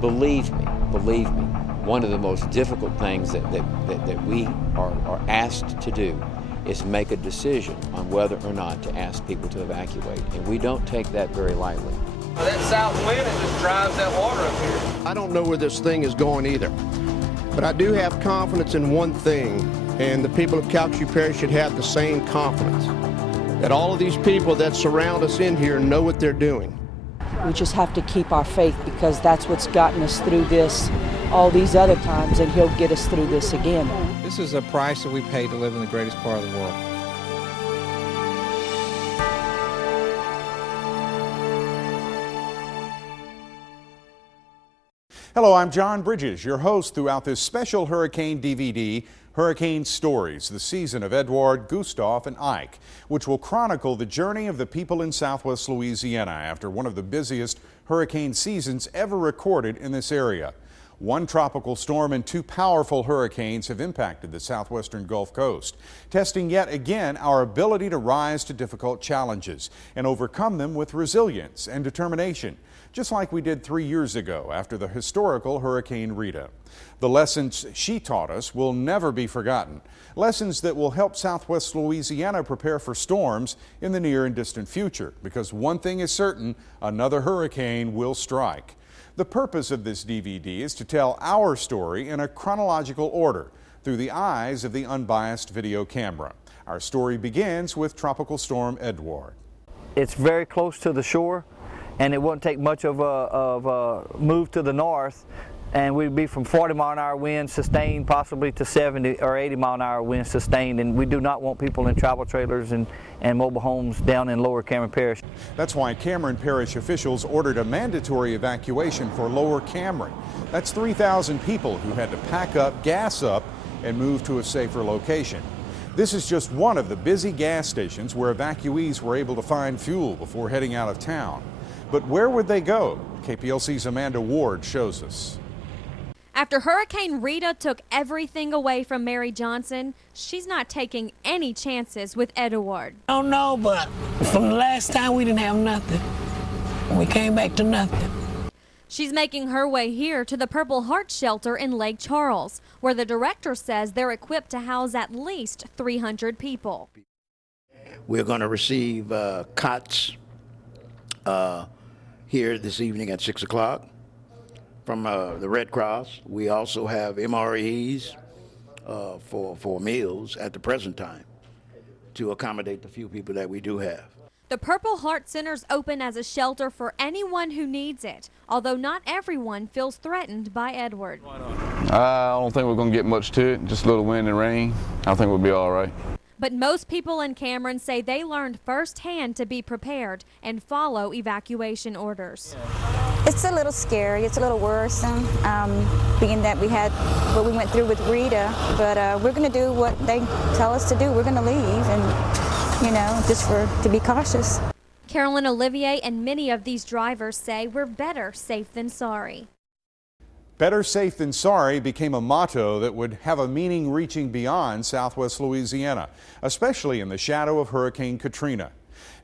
believe me, one of the most difficult things that we are asked to do is make a decision on whether or not to ask people to evacuate, and we don't take that very lightly. That south wind, it just drives that water up here. I don't know where this thing is going either, but I do have confidence in one thing, and the people of Calcasieu Parish should have the same confidence, that all of these people that surround us in here know what they're doing. We just have to keep our faith, because that's what's gotten us through this all these other times, and he'll get us through this again. This is a price that we pay to live in the greatest part of the world. Hello, I'm John Bridges, your host throughout this special hurricane DVD, Hurricane Stories, the season of Edouard, Gustav, and Ike, which will chronicle the journey of the people in southwest Louisiana after one of the busiest hurricane seasons ever recorded in this area. One tropical storm and two powerful hurricanes have impacted the southwestern Gulf Coast, testing yet again our ability to rise to difficult challenges and overcome them with resilience and determination, just like we did 3 years ago after the historical Hurricane Rita. The lessons she taught us will never be forgotten, lessons that will help southwest Louisiana prepare for storms in the near and distant future, because one thing is certain, another hurricane will strike. The purpose of this DVD is to tell our story in a chronological order through the eyes of the unbiased video camera. Our story begins with Tropical Storm Edouard. It's very close to the shore, and it won't take much of a move to the north, and we'd be from 40-mile-an-hour winds sustained possibly to 70 or 80-mile-an-hour winds sustained, and we do not want people in travel trailers and mobile homes down in Lower Cameron Parish. That's why Cameron Parish officials ordered a mandatory evacuation for Lower Cameron. That's 3,000 people who had to pack up, gas up, and move to a safer location. This is just one of the busy gas stations where evacuees were able to find fuel before heading out of town. But where would they go? KPLC's Amanda Ward shows us. After Hurricane Rita took everything away from Mary Johnson, she's not taking any chances with Edouard. I don't know, but from the last time we didn't have nothing. We came back to nothing. She's making her way here to the Purple Heart Shelter in Lake Charles, where the director says they're equipped to house at least 300 people. We're going to receive cots here this evening at 6 o'clock. From the Red Cross. We also have MREs for meals at the present time to accommodate the few people that we do have. The Purple Heart Center's open as a shelter for anyone who needs it, although not everyone feels threatened by Edouard. I don't think we're going to get much to it, just a little wind and rain. I think we'll be all right. But most people in Cameron say they learned firsthand to be prepared and follow evacuation orders. It's a little scary, it's a little worrisome, being that we had what we went through with Rita, but we're going to do what they tell us to do. We're going to leave, and, you know, just to be cautious. Carolyn Olivier and many of these drivers say we're better safe than sorry. Better safe than sorry became a motto that would have a meaning reaching beyond southwest Louisiana, especially in the shadow of Hurricane Katrina.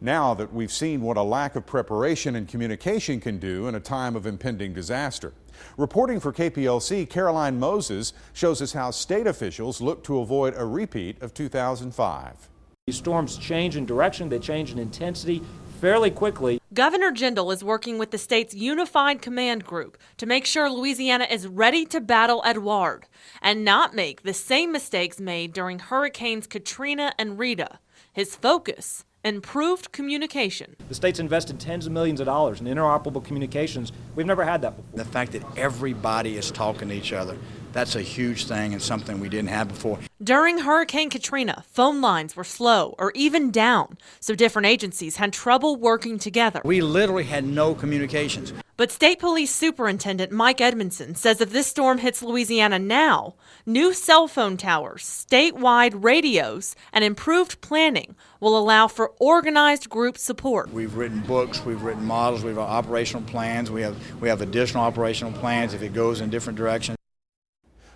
Now that we've seen what a lack of preparation and communication can do in a time of impending disaster. Reporting for KPLC, Caroline Moses shows us how state officials look to avoid a repeat of 2005. These storms change in direction, they change in intensity fairly quickly. Governor Jindal is working with the state's Unified Command Group to make sure Louisiana is ready to battle Edouard and not make the same mistakes made during Hurricanes Katrina and Rita. His focus: improved communication. The state's invested tens of millions of dollars in interoperable communications. We've never had that before. The fact that everybody is talking to each other, that's a huge thing and something we didn't have before. During Hurricane Katrina, phone lines were slow or even down, so different agencies had trouble working together. We literally had no communications. But State Police Superintendent Mike Edmondson says if this storm hits Louisiana now, new cell phone towers, statewide radios, and improved planning will allow for organized group support. We've written books, we've written models, we have operational plans, we have additional operational plans if it goes in different directions.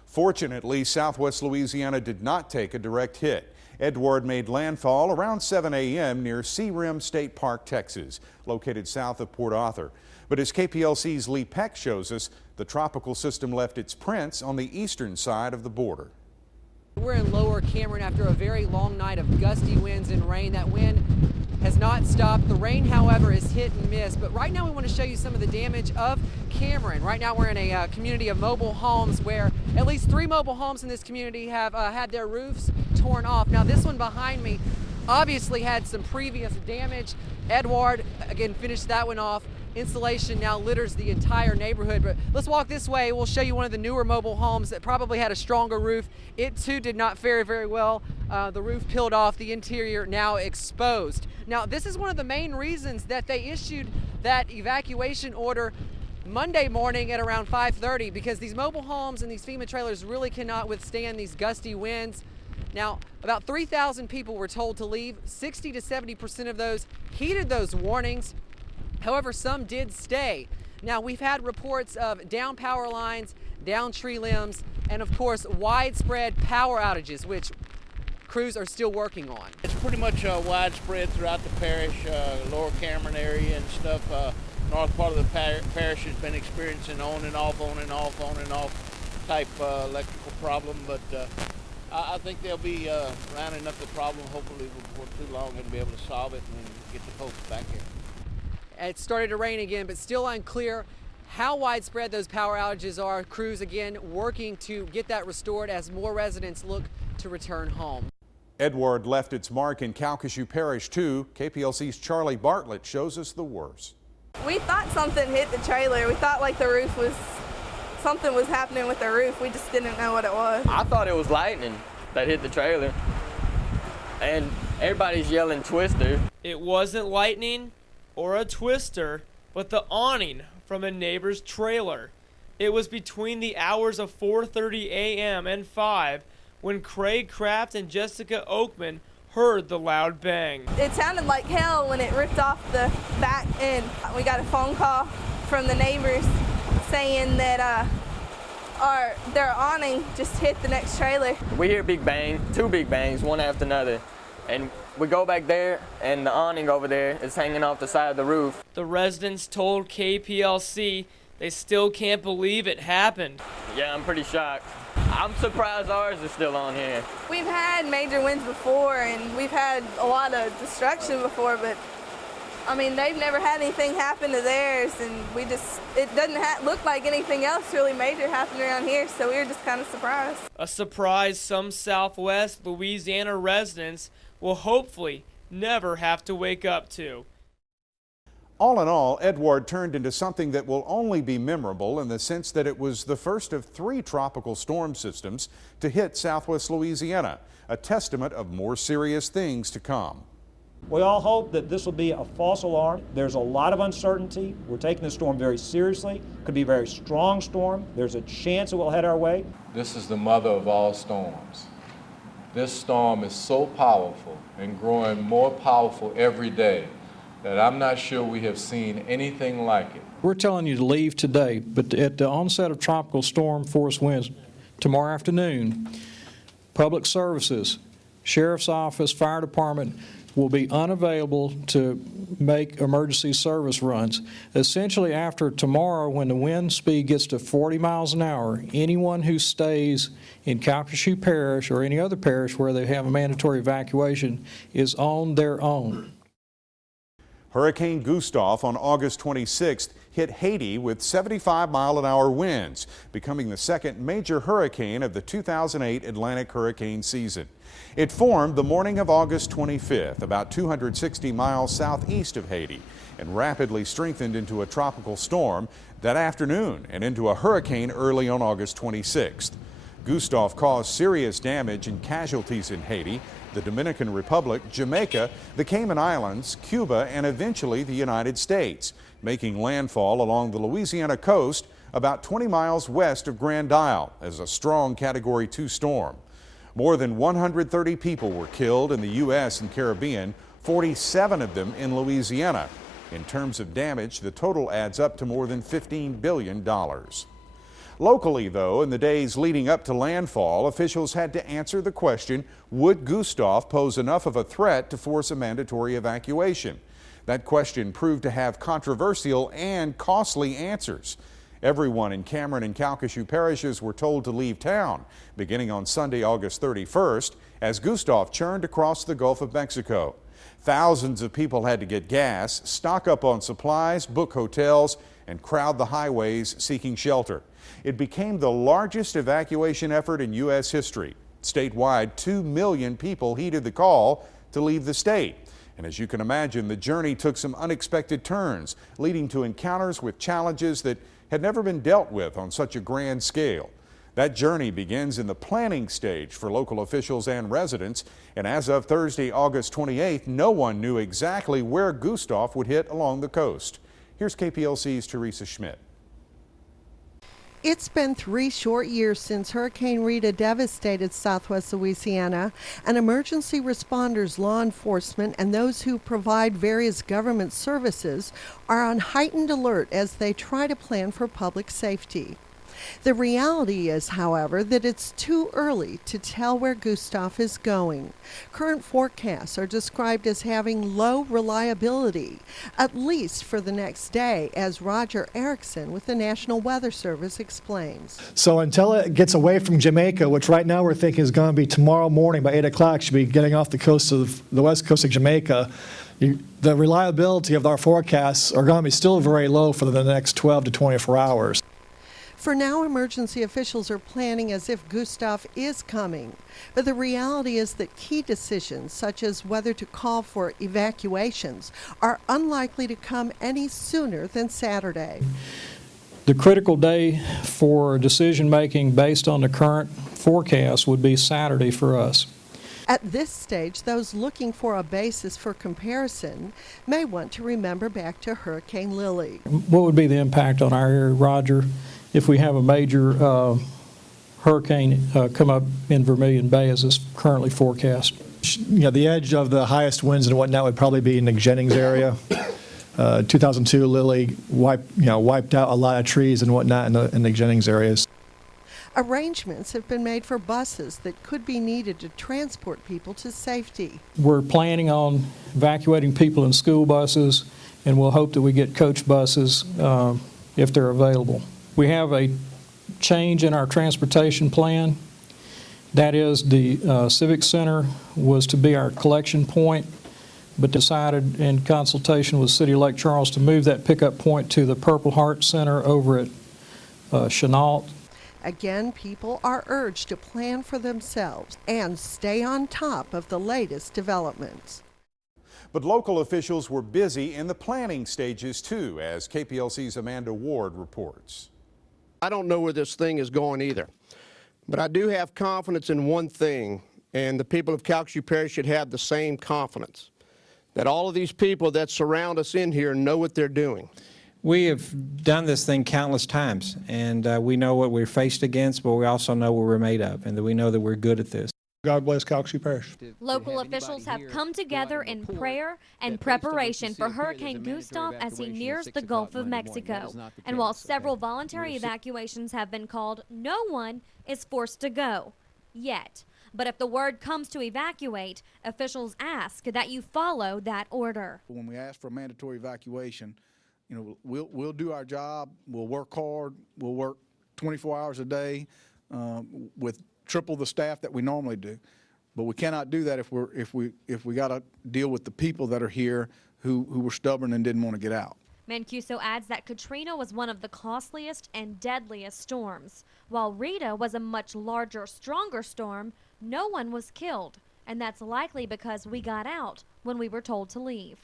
Fortunately, southwest Louisiana did not take a direct hit. Edouard made landfall around 7 a.m. near Sea Rim State Park, Texas, located south of Port Arthur. But as KPLC's Lee Peck shows us, the tropical system left its prints on the eastern side of the border. We're in Lower Cameron after a very long night of gusty winds and rain. That wind has not stopped. The rain, however, is hit and miss. But right now we want to show you some of the damage of Cameron. Right now we're in a community of mobile homes where at least 3 mobile homes in this community have had their roofs torn off. Now this one behind me obviously had some previous damage. Edouard, again, finished that one off. Insulation now litters the entire neighborhood. But let's walk this way. We'll show you one of the newer mobile homes that probably had a stronger roof. It too did not fare very well. The roof peeled off, the interior now exposed. Now this is one of the main reasons that they issued that evacuation order Monday morning at around 5:30, because these mobile homes and these FEMA trailers really cannot withstand these gusty winds. Now, about 3,000 people were told to leave. 60 to 70% of those heeded those warnings. However, some did stay. Now, we've had reports of down power lines, down tree limbs, and of course, widespread power outages, which crews are still working on. It's pretty much widespread throughout the parish, Lower Cameron area and stuff. North part of the parish has been experiencing on and off type electrical problem, but I think they'll be rounding up the problem hopefully before too long and be able to solve it and get the folks back here. It started to rain again, but still unclear how widespread those power outages are. Crews again working to get that restored as more residents look to return home. Edouard left its mark in Calcasieu Parish too. KPLC's Charlie Bartlett shows us the worst. We thought something hit the trailer. We thought like the roof was, something was happening with the roof. We just didn't know what it was. I thought it was lightning that hit the trailer. And everybody's yelling twister. It wasn't lightning or a twister, but the awning from a neighbor's trailer. It was between the hours of 4:30 a.m. and 5 when Craig Kraft and Jessica Oakman heard the loud bang. It sounded like hell when it ripped off the back end. We got a phone call from the neighbors saying that their awning just hit the next trailer. We hear big bang, 2 big bangs, one after another. And we go back there, and the awning over there is hanging off the side of the roof. The residents told KPLC they still can't believe it happened. Yeah, I'm pretty shocked. I'm surprised ours is still on here. We've had major winds before, and we've had a lot of destruction before, but I mean, they've never had anything happen to theirs, and it doesn't look like anything else really major happened around here, so we were just kind of surprised. A surprise some Southwest Louisiana residents will hopefully never have to wake up to. All in all, Edouard turned into something that will only be memorable in the sense that it was the first of 3 tropical storm systems to hit Southwest Louisiana, a testament of more serious things to come. We all hope that this will be a false alarm. There's a lot of uncertainty. We're taking the storm very seriously. Could be a very strong storm. There's a chance it will head our way. This is the mother of all storms. This storm is so powerful and growing more powerful every day that I'm not sure we have seen anything like it. We're telling you to leave today, but at the onset of tropical storm force winds tomorrow afternoon, public services, sheriff's office, fire department will be unavailable to make emergency service runs. Essentially, after tomorrow, when the wind speed gets to 40 miles an hour, anyone who stays in Calcasieu Parish or any other parish where they have a mandatory evacuation is on their own. Hurricane Gustav on August 26th hit Haiti with 75-mile-an-hour winds, becoming the second major hurricane of the 2008 Atlantic hurricane season. It formed the morning of August 25th, about 260 miles southeast of Haiti, and rapidly strengthened into a tropical storm that afternoon and into a hurricane early on August 26th. Gustav caused serious damage and casualties in Haiti, the Dominican Republic, Jamaica, the Cayman Islands, Cuba, and eventually the United States, making landfall along the Louisiana coast about 20 miles west of Grand Isle as a strong Category 2 storm. More than 130 people were killed in the U.S. and Caribbean, 47 of them in Louisiana. In terms of damage, the total adds up to more than $15 billion. Locally, though, in the days leading up to landfall, officials had to answer the question, would Gustav pose enough of a threat to force a mandatory evacuation? That question proved to have controversial and costly answers. Everyone in Cameron and Calcasieu parishes were told to leave town, beginning on Sunday, August 31st, as Gustav churned across the Gulf of Mexico. Thousands of people had to get gas, stock up on supplies, book hotels, and crowd the highways seeking shelter. It became the largest evacuation effort in U.S. history. Statewide, 2 million people heeded the call to leave the state. And as you can imagine, the journey took some unexpected turns, leading to encounters with challenges that had never been dealt with on such a grand scale. That journey begins in the planning stage for local officials and residents, and as of Thursday, August 28th, no one knew exactly where Gustav would hit along the coast. Here's KPLC's Teresa Schmidt. It's been 3 short years since Hurricane Rita devastated southwest Louisiana, and emergency responders, law enforcement, and those who provide various government services are on heightened alert as they try to plan for public safety. The reality is, however, that it's too early to tell where Gustav is going. Current forecasts are described as having low reliability, at least for the next day, as Roger Erickson with the National Weather Service explains. So until it gets away from Jamaica, which right now we're thinking is going to be tomorrow morning by 8 o'clock, should be getting off the coast of the west coast of Jamaica, the reliability of our forecasts are going to be still very low for the next 12 to 24 hours. For now, emergency officials are planning as if Gustav is coming. But the reality is that key decisions, such as whether to call for evacuations, are unlikely to come any sooner than Saturday. The critical day for decision making based on the current forecast would be Saturday for us. At this stage, those looking for a basis for comparison may want to remember back to Hurricane Lily. What would be the impact on our area, Roger, if we have a major hurricane come up in Vermilion Bay as is currently forecast? You know, the edge of the highest winds and whatnot would probably be in the Jennings area. 2002 Lily wiped out a lot of trees and whatnot in the Jennings areas. Arrangements have been made for buses that could be needed to transport people to safety. We're planning on evacuating people in school buses, and we'll hope that we get coach buses if they're available. We have a change in our transportation plan. That is, the Civic Center was to be our collection point, but decided in consultation with City of Lake Charles to move that pickup point to the Purple Heart Center over at Chenault. Again, people are urged to plan for themselves and stay on top of the latest developments. But local officials were busy in the planning stages too, as KPLC's Amanda Ward reports. I don't know where this thing is going either, but I do have confidence in one thing, and the people of Calcasieu Parish should have the same confidence, that all of these people that surround us in here know what they're doing. We have done this thing countless times, and we know what we're faced against, but we also know what we're made of, and that we know that we're good at this. God bless Calcasieu Parish. Local officials have come together in prayer and preparation for Hurricane Gustav as he nears the Gulf of Mexico. And while several voluntary evacuations have been called, no one is forced to go yet. But if the word comes to evacuate, officials ask that you follow that order. When we ask for a mandatory evacuation, you know, we'll do our job. We'll work hard. We'll work 24 hours a day with triple the staff that we normally do. But we cannot do that if we got to deal with the people that are here who were stubborn and didn't want to get out. Mancuso adds that Katrina was one of the costliest and deadliest storms. While Rita was a much larger, stronger storm, no one was killed, and that's likely because we got out when we were told to leave.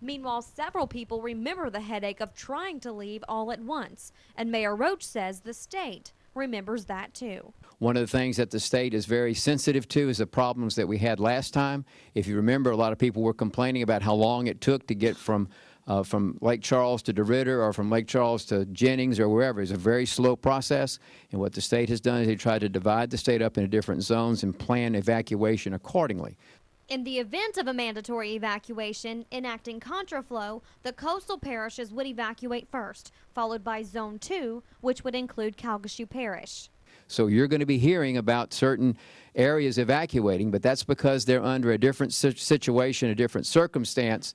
Meanwhile, several people remember the headache of trying to leave all at once, and Mayor Roach says the state remembers that too. One of the things that the state is very sensitive to is the problems that we had last time. If you remember, a lot of people were complaining about how long it took to get from Lake Charles to DeRidder or from Lake Charles to Jennings or wherever. It's a very slow process, and what the state has done is they tried to divide the state up into different zones and plan evacuation accordingly. In the event of a mandatory evacuation enacting contraflow, the coastal parishes would evacuate first, followed by Zone 2, which would include Calcasieu Parish. So you're going to be hearing about certain areas evacuating, but that's because they're under a different situation, a different circumstance,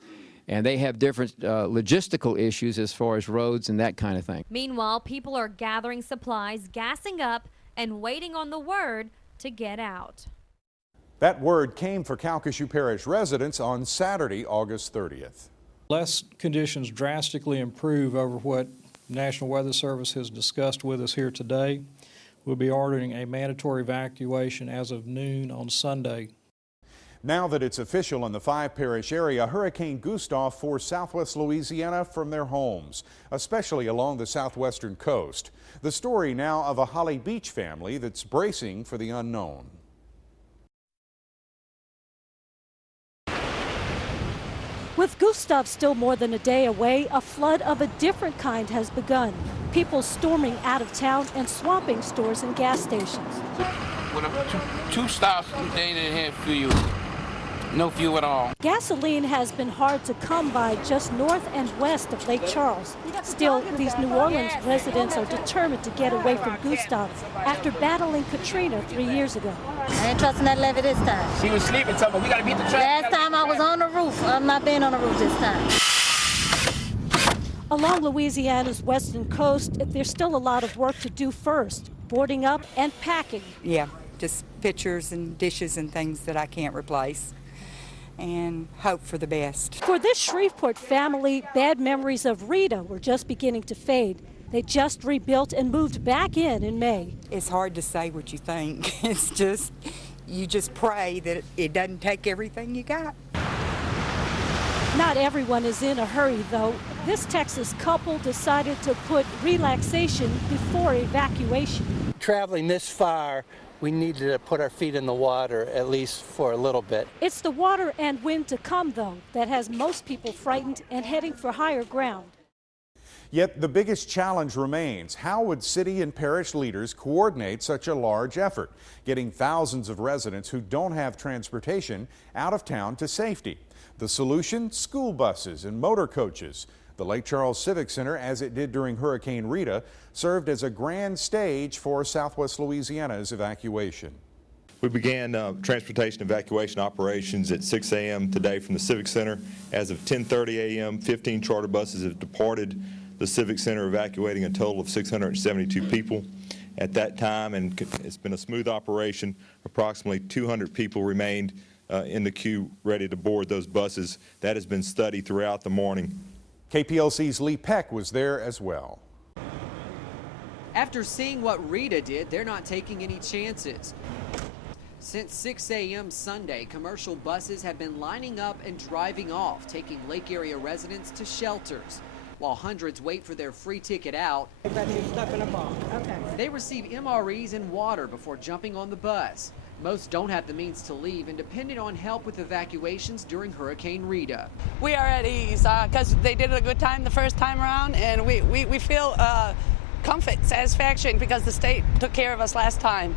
and they have different logistical issues as far as roads and that kind of thing. Meanwhile, people are gathering supplies, gassing up, and waiting on the word to get out. That word came for Calcasieu Parish residents on Saturday, August 30th. Unless conditions drastically improve over what National Weather Service has discussed with us here today, we'll be ordering a mandatory evacuation as of noon on Sunday. Now that it's official in the 5-parish area, Hurricane Gustav forced southwest Louisiana from their homes, especially along the southwestern coast. The story now of a Holly Beach family that's bracing for the unknown. With Gustav still more than a day away, a flood of a different kind has begun. People storming out of town and swamping stores and gas stations. With two stops, they didn't have fuel. No fuel at all. Gasoline has been hard to come by just north and west of Lake Charles. Still, these New Orleans residents are determined to get away from Gustav after battling Katrina 3 years ago. I ain't trusting that levee this time. She was sleeping, talking about we gotta beat the traffic. Last time I was on the roof. I'm not being on the roof this time. Along Louisiana's western coast, there's still a lot of work to do first, boarding up and packing. Yeah, just pictures and dishes and things that I can't replace, and hope for the best. For this Shreveport family, bad memories of Rita were just beginning to fade. They just rebuilt and moved back in May. It's hard to say what you think. It's just, you just pray that it doesn't take everything you got. Not everyone is in a hurry, though. This Texas couple decided to put relaxation before evacuation. Traveling this far, we needed to put our feet in the water, at least for a little bit. It's the water and wind to come, though, that has most people frightened and heading for higher ground. Yet the biggest challenge remains. How would city and parish leaders coordinate such a large effort, getting thousands of residents who don't have transportation out of town to safety? The solution? School buses and motor coaches. The Lake Charles Civic Center, as it did during Hurricane Rita, served as a grand stage for Southwest Louisiana's evacuation. We began transportation evacuation operations at 6 a.m. today from the Civic Center. As of 10:30 a.m., 15 charter buses have departed the Civic Center, evacuating a total of 672 people. At that time, and it's been a smooth operation, approximately 200 people remained in the queue ready to board those buses. That has been studied throughout the morning. KPLC's Lee Peck was there as well. After seeing what Rita did, they're not taking any chances. Since 6 a.m. Sunday, commercial buses have been lining up and driving off, taking Lake area residents to shelters. While hundreds wait for their free ticket out, they receive MREs and water before jumping on the bus. Most don't have the means to leave and depended on help with evacuations during Hurricane Rita. We are at ease because they did a good time the first time around, and we feel comfort, satisfaction because the state took care of us last time.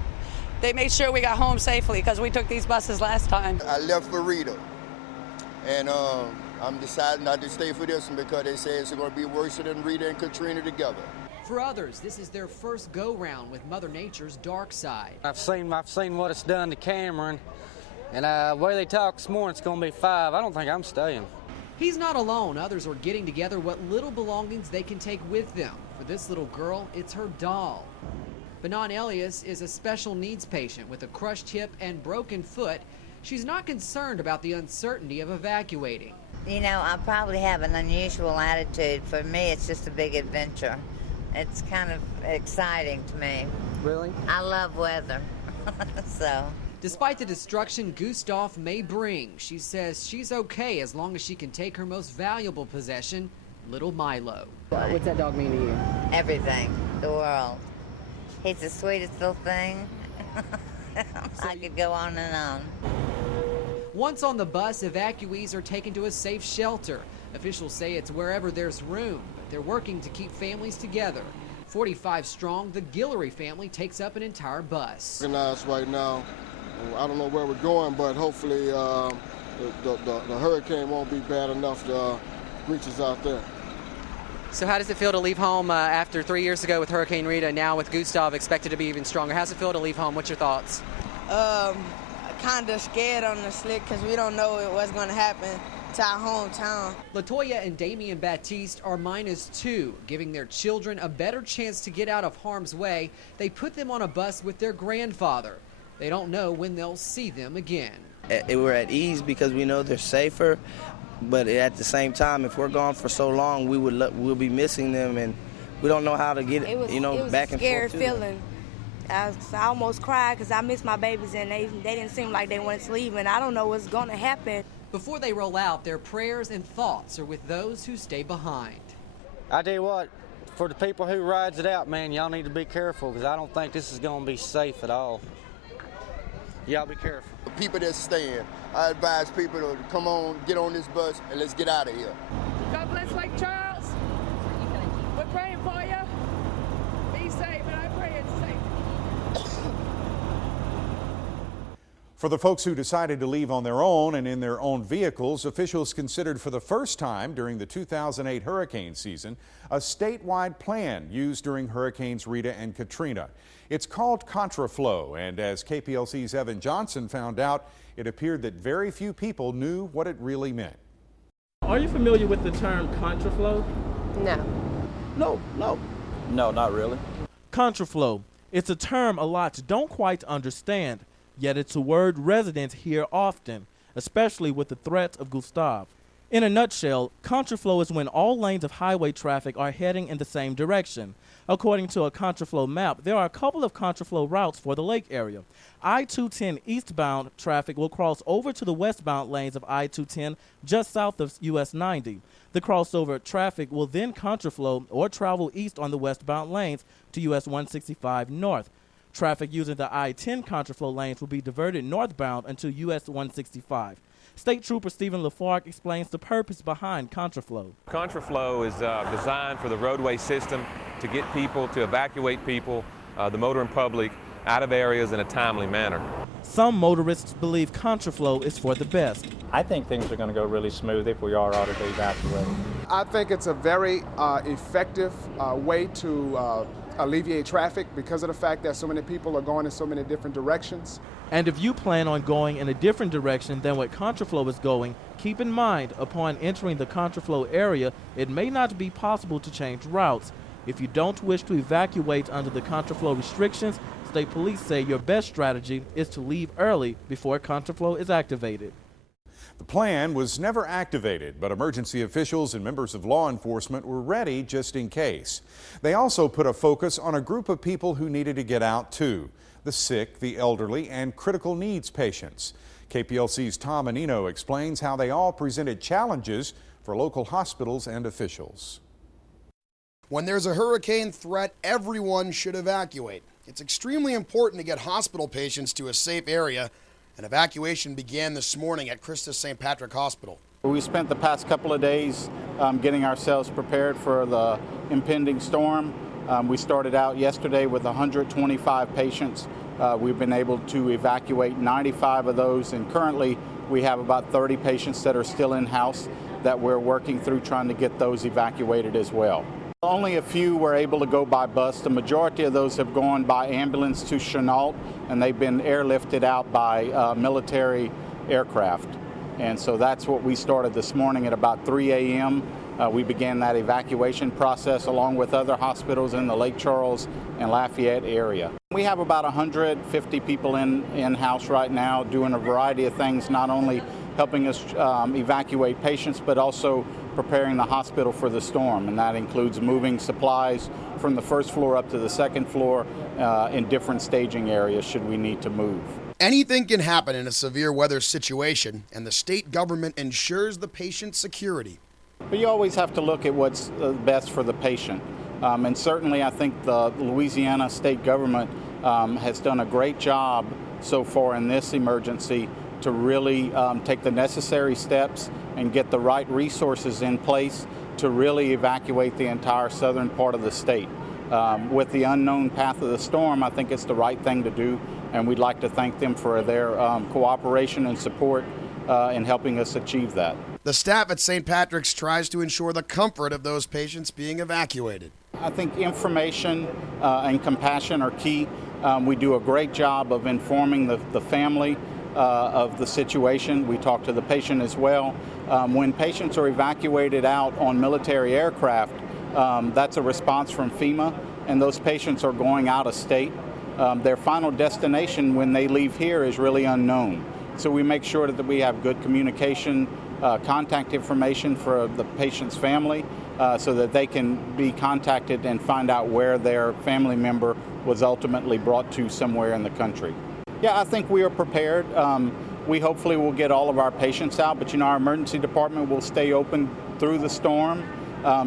They made sure we got home safely because we took these buses last time. I left for Rita, and I'm deciding not to stay for this one because they say it's going to be worse than Rita and Katrina together. For others, this is their first go-round with Mother Nature's dark side. I've seen what it's done to Cameron, and the way they talk this morning, it's going to be 5. I don't think I'm staying. He's not alone. Others are getting together what little belongings they can take with them. For this little girl, it's her doll. Banan Elias is a special needs patient with a crushed hip and broken foot. She's not concerned about the uncertainty of evacuating. You know, I probably have an unusual attitude. For me, it's just a big adventure. It's kind of exciting to me. Really? I love weather, so. Despite the destruction Gustav may bring, she says she's okay as long as she can take her most valuable possession, little Milo. What's that dog mean to you? Everything, the world. He's the sweetest little thing. I could go on and on. Once on the bus, evacuees are taken to a safe shelter. Officials say it's wherever there's room, but they're working to keep families together. 45 strong, the Guillory family takes up an entire bus. Organized right now, I don't know where we're going, but hopefully the hurricane won't be bad enough to reach us out there. So how does it feel to leave home after 3 years ago with Hurricane Rita, now with Gustav expected to be even stronger? How's it feel to leave home? What's your thoughts? Kind of scared on the slick because we don't know what's going to happen to our hometown. Latoya and Damian Baptiste are -2, giving their children a better chance to get out of harm's way. They put them on a bus with their grandfather. They don't know when they'll see them again. We're at ease because we know they're safer, but at the same time, if we're gone for so long, we'll be missing them, and we don't know how to get back and forth. It was a scary feeling. I almost cried because I miss my babies, and they didn't seem like they wanted to leave, and I don't know what's going to happen. Before they roll out, their prayers and thoughts are with those who stay behind. I tell you what, for the people who rides it out, man, y'all need to be careful because I don't think this is going to be safe at all. Y'all be careful. The people that's staying, I advise people to come on, get on this bus, and let's get out of here. God bless Lake Charles. We're praying for you. Be safe, and I pray it's safe. For the folks who decided to leave on their own and in their own vehicles, officials considered for the first time during the 2008 hurricane season a statewide plan used during Hurricanes Rita and Katrina. It's called contraflow, and as KPLC's Evan Johnson found out, it appeared that very few people knew what it really meant. Are you familiar with the term contraflow? No, not really. Contraflow. It's a term a lot don't quite understand, yet it's a word residents hear often, especially with the threat of Gustav. In a nutshell, contraflow is when all lanes of highway traffic are heading in the same direction. According to a contraflow map, there are a couple of contraflow routes for the lake area. I-210 eastbound traffic will cross over to the westbound lanes of I-210 just south of US 90. The crossover traffic will then contraflow or travel east on the westbound lanes to US 165 north. Traffic using the I-10 contraflow lanes will be diverted northbound until US 165. State Trooper Stephen LaFarque explains the purpose behind contraflow. Contraflow is designed for the roadway system to get people, to evacuate people, the motoring public, out of areas in a timely manner. Some motorists believe contraflow is for the best. I think things are going to go really smooth if we are ordered to evacuate. I think it's a very effective way to alleviate traffic because of the fact that so many people are going in so many different directions. And if you plan on going in a different direction than what contraflow is going, keep in mind upon entering the contraflow area, it may not be possible to change routes. If you don't wish to evacuate under the contraflow restrictions, state police say your best strategy is to leave early before contraflow is activated. The plan was never activated, but emergency officials and members of law enforcement were ready just in case. They also put a focus on a group of people who needed to get out too: the sick, the elderly, and critical needs patients. KPLC's Tom Anino explains how they all presented challenges for local hospitals and officials. When there's a hurricane threat, everyone should evacuate. It's extremely important to get hospital patients to a safe area. An evacuation began this morning at Christus St. Patrick Hospital. We spent the past couple of days getting ourselves prepared for the impending storm. We started out yesterday with 125 patients. We've been able to evacuate 95 of those, and currently we have about 30 patients that are still in-house that we're working through trying to get those evacuated as well. Only a few were able to go by bus. The majority of those have gone by ambulance to Chenault, and they've been airlifted out by military aircraft. And so that's what we started this morning at about 3 a.m. We began that evacuation process along with other hospitals in the Lake Charles and Lafayette area. We have about 150 people in-house right now doing a variety of things, not only helping us evacuate patients, but also preparing the hospital for the storm, and that includes moving supplies from the first floor up to the second floor in different staging areas should we need to move. Anything can happen in a severe weather situation, and the state government ensures the patient's security. But you always have to look at what's best for the patient. And certainly I think the Louisiana state government has done a great job so far in this emergency to really take the necessary steps and get the right resources in place to really evacuate the entire southern part of the state. With the unknown path of the storm, I think it's the right thing to do. and we'd like to thank them for their cooperation and support in helping us achieve that. The staff at St. Patrick's tries to ensure the comfort of those patients being evacuated. I think information and compassion are key. We do a great job of informing the family of the situation. We talk to the patient as well. When patients are evacuated out on military aircraft, that's a response from FEMA, and those patients are going out of state. Their final destination when they leave here is really unknown. So we make sure that we have good communication, contact information for the patient's family so that they can be contacted and find out where their family member was ultimately brought to somewhere in the country. Yeah, I think we are prepared. We hopefully will get all of our patients out, but our emergency department will stay open through the storm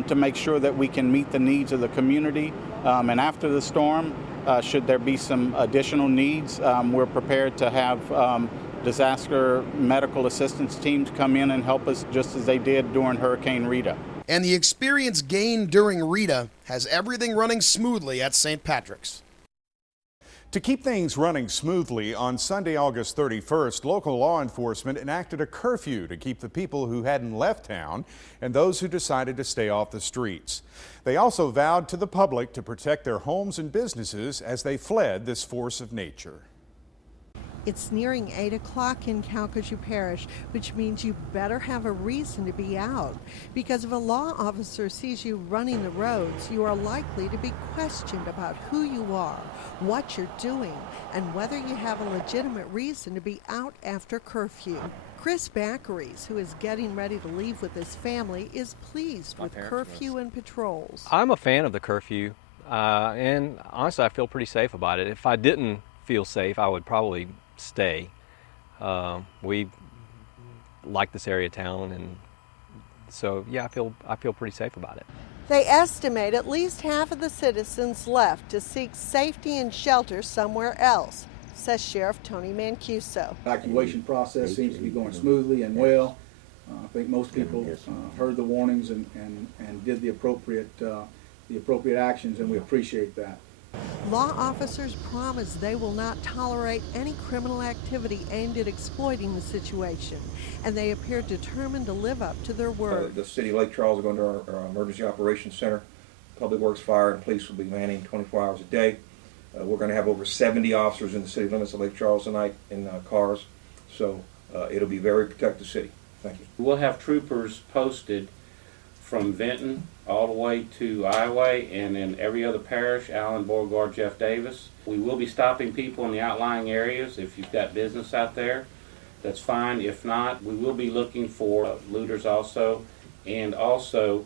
to make sure that we can meet the needs of the community. And after the storm, should there be some additional needs, we're prepared to have disaster medical assistance teams come in and help us just as they did during Hurricane Rita. And the experience gained during Rita has everything running smoothly at St. Patrick's. To keep things running smoothly, on Sunday, August 31st, local law enforcement enacted a curfew to keep the people who hadn't left town and those who decided to stay off the streets. They also vowed to the public to protect their homes and businesses as they fled this force of nature. It's nearing 8 o'clock in Calcasieu Parish, which means you better have a reason to be out. Because if a law officer sees you running the roads, you are likely to be questioned about who you are, what you're doing, and whether you have a legitimate reason to be out after curfew. Chris Baccaries, who is getting ready to leave with his family, is pleased with curfew and patrols. I'm a fan of the curfew, and honestly, I feel pretty safe about it. If I didn't feel safe, I would probably stay. We like this area of town, and so yeah, I feel pretty safe about it. They estimate at least half of the citizens left to seek safety and shelter somewhere else, says Sheriff Tony Mancuso. The evacuation process seems to be going smoothly and well. I think most people heard the warnings and did the appropriate actions, and we appreciate that. Law officers promise they will not tolerate any criminal activity aimed at exploiting the situation, and they appear determined to live up to their word. The city of Lake Charles will go into our emergency operations center. Public Works, Fire, and Police will be manning 24 hours a day. We're going to have over 70 officers in the city limits of Lake Charles tonight in cars, so it'll be a very protected city. Thank you. We'll have troopers posted from Vinton all the way to Iowa and in every other parish, Allen, Beauregard, Jeff Davis. We will be stopping people in the outlying areas. If you've got business out there, that's fine. If not, we will be looking for looters also, and also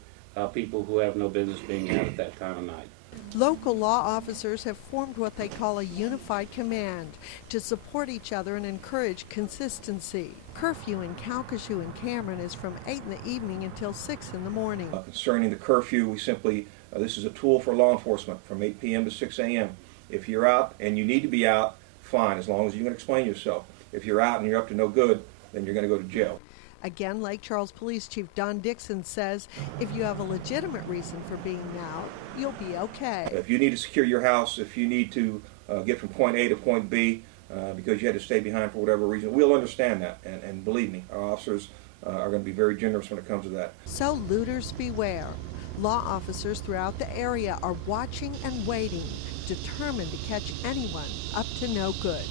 people who have no business being out at that time of night. Local law officers have formed what they call a unified command to support each other and encourage consistency. Curfew in Calcasieu and Cameron is from 8 in the evening until 6 in the morning. Concerning the curfew, we simply, this is a tool for law enforcement from 8 p.m. to 6 a.m. If you're out and you need to be out, fine, as long as you can explain yourself. If you're out and you're up to no good, then you're going to go to jail. Again, Lake Charles Police Chief Don Dixon says if you have a legitimate reason for being out, you'll be okay. If you need to secure your house, if you need to get from point A to point B because you had to stay behind for whatever reason, we'll understand that. And believe me, our officers are going to be very generous when it comes to that. So looters beware. Law officers throughout the area are watching and waiting, determined to catch anyone up to no good.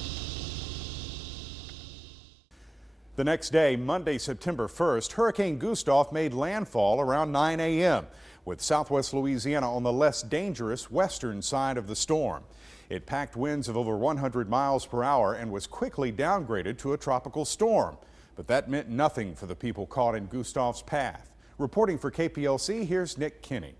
The next day, Monday, September 1st, Hurricane Gustav made landfall around 9 a.m. with southwest Louisiana on the less dangerous western side of the storm. It packed winds of over 100 miles per hour and was quickly downgraded to a tropical storm. But that meant nothing for the people caught in Gustav's path. Reporting for KPLC, here's Nick Kinney.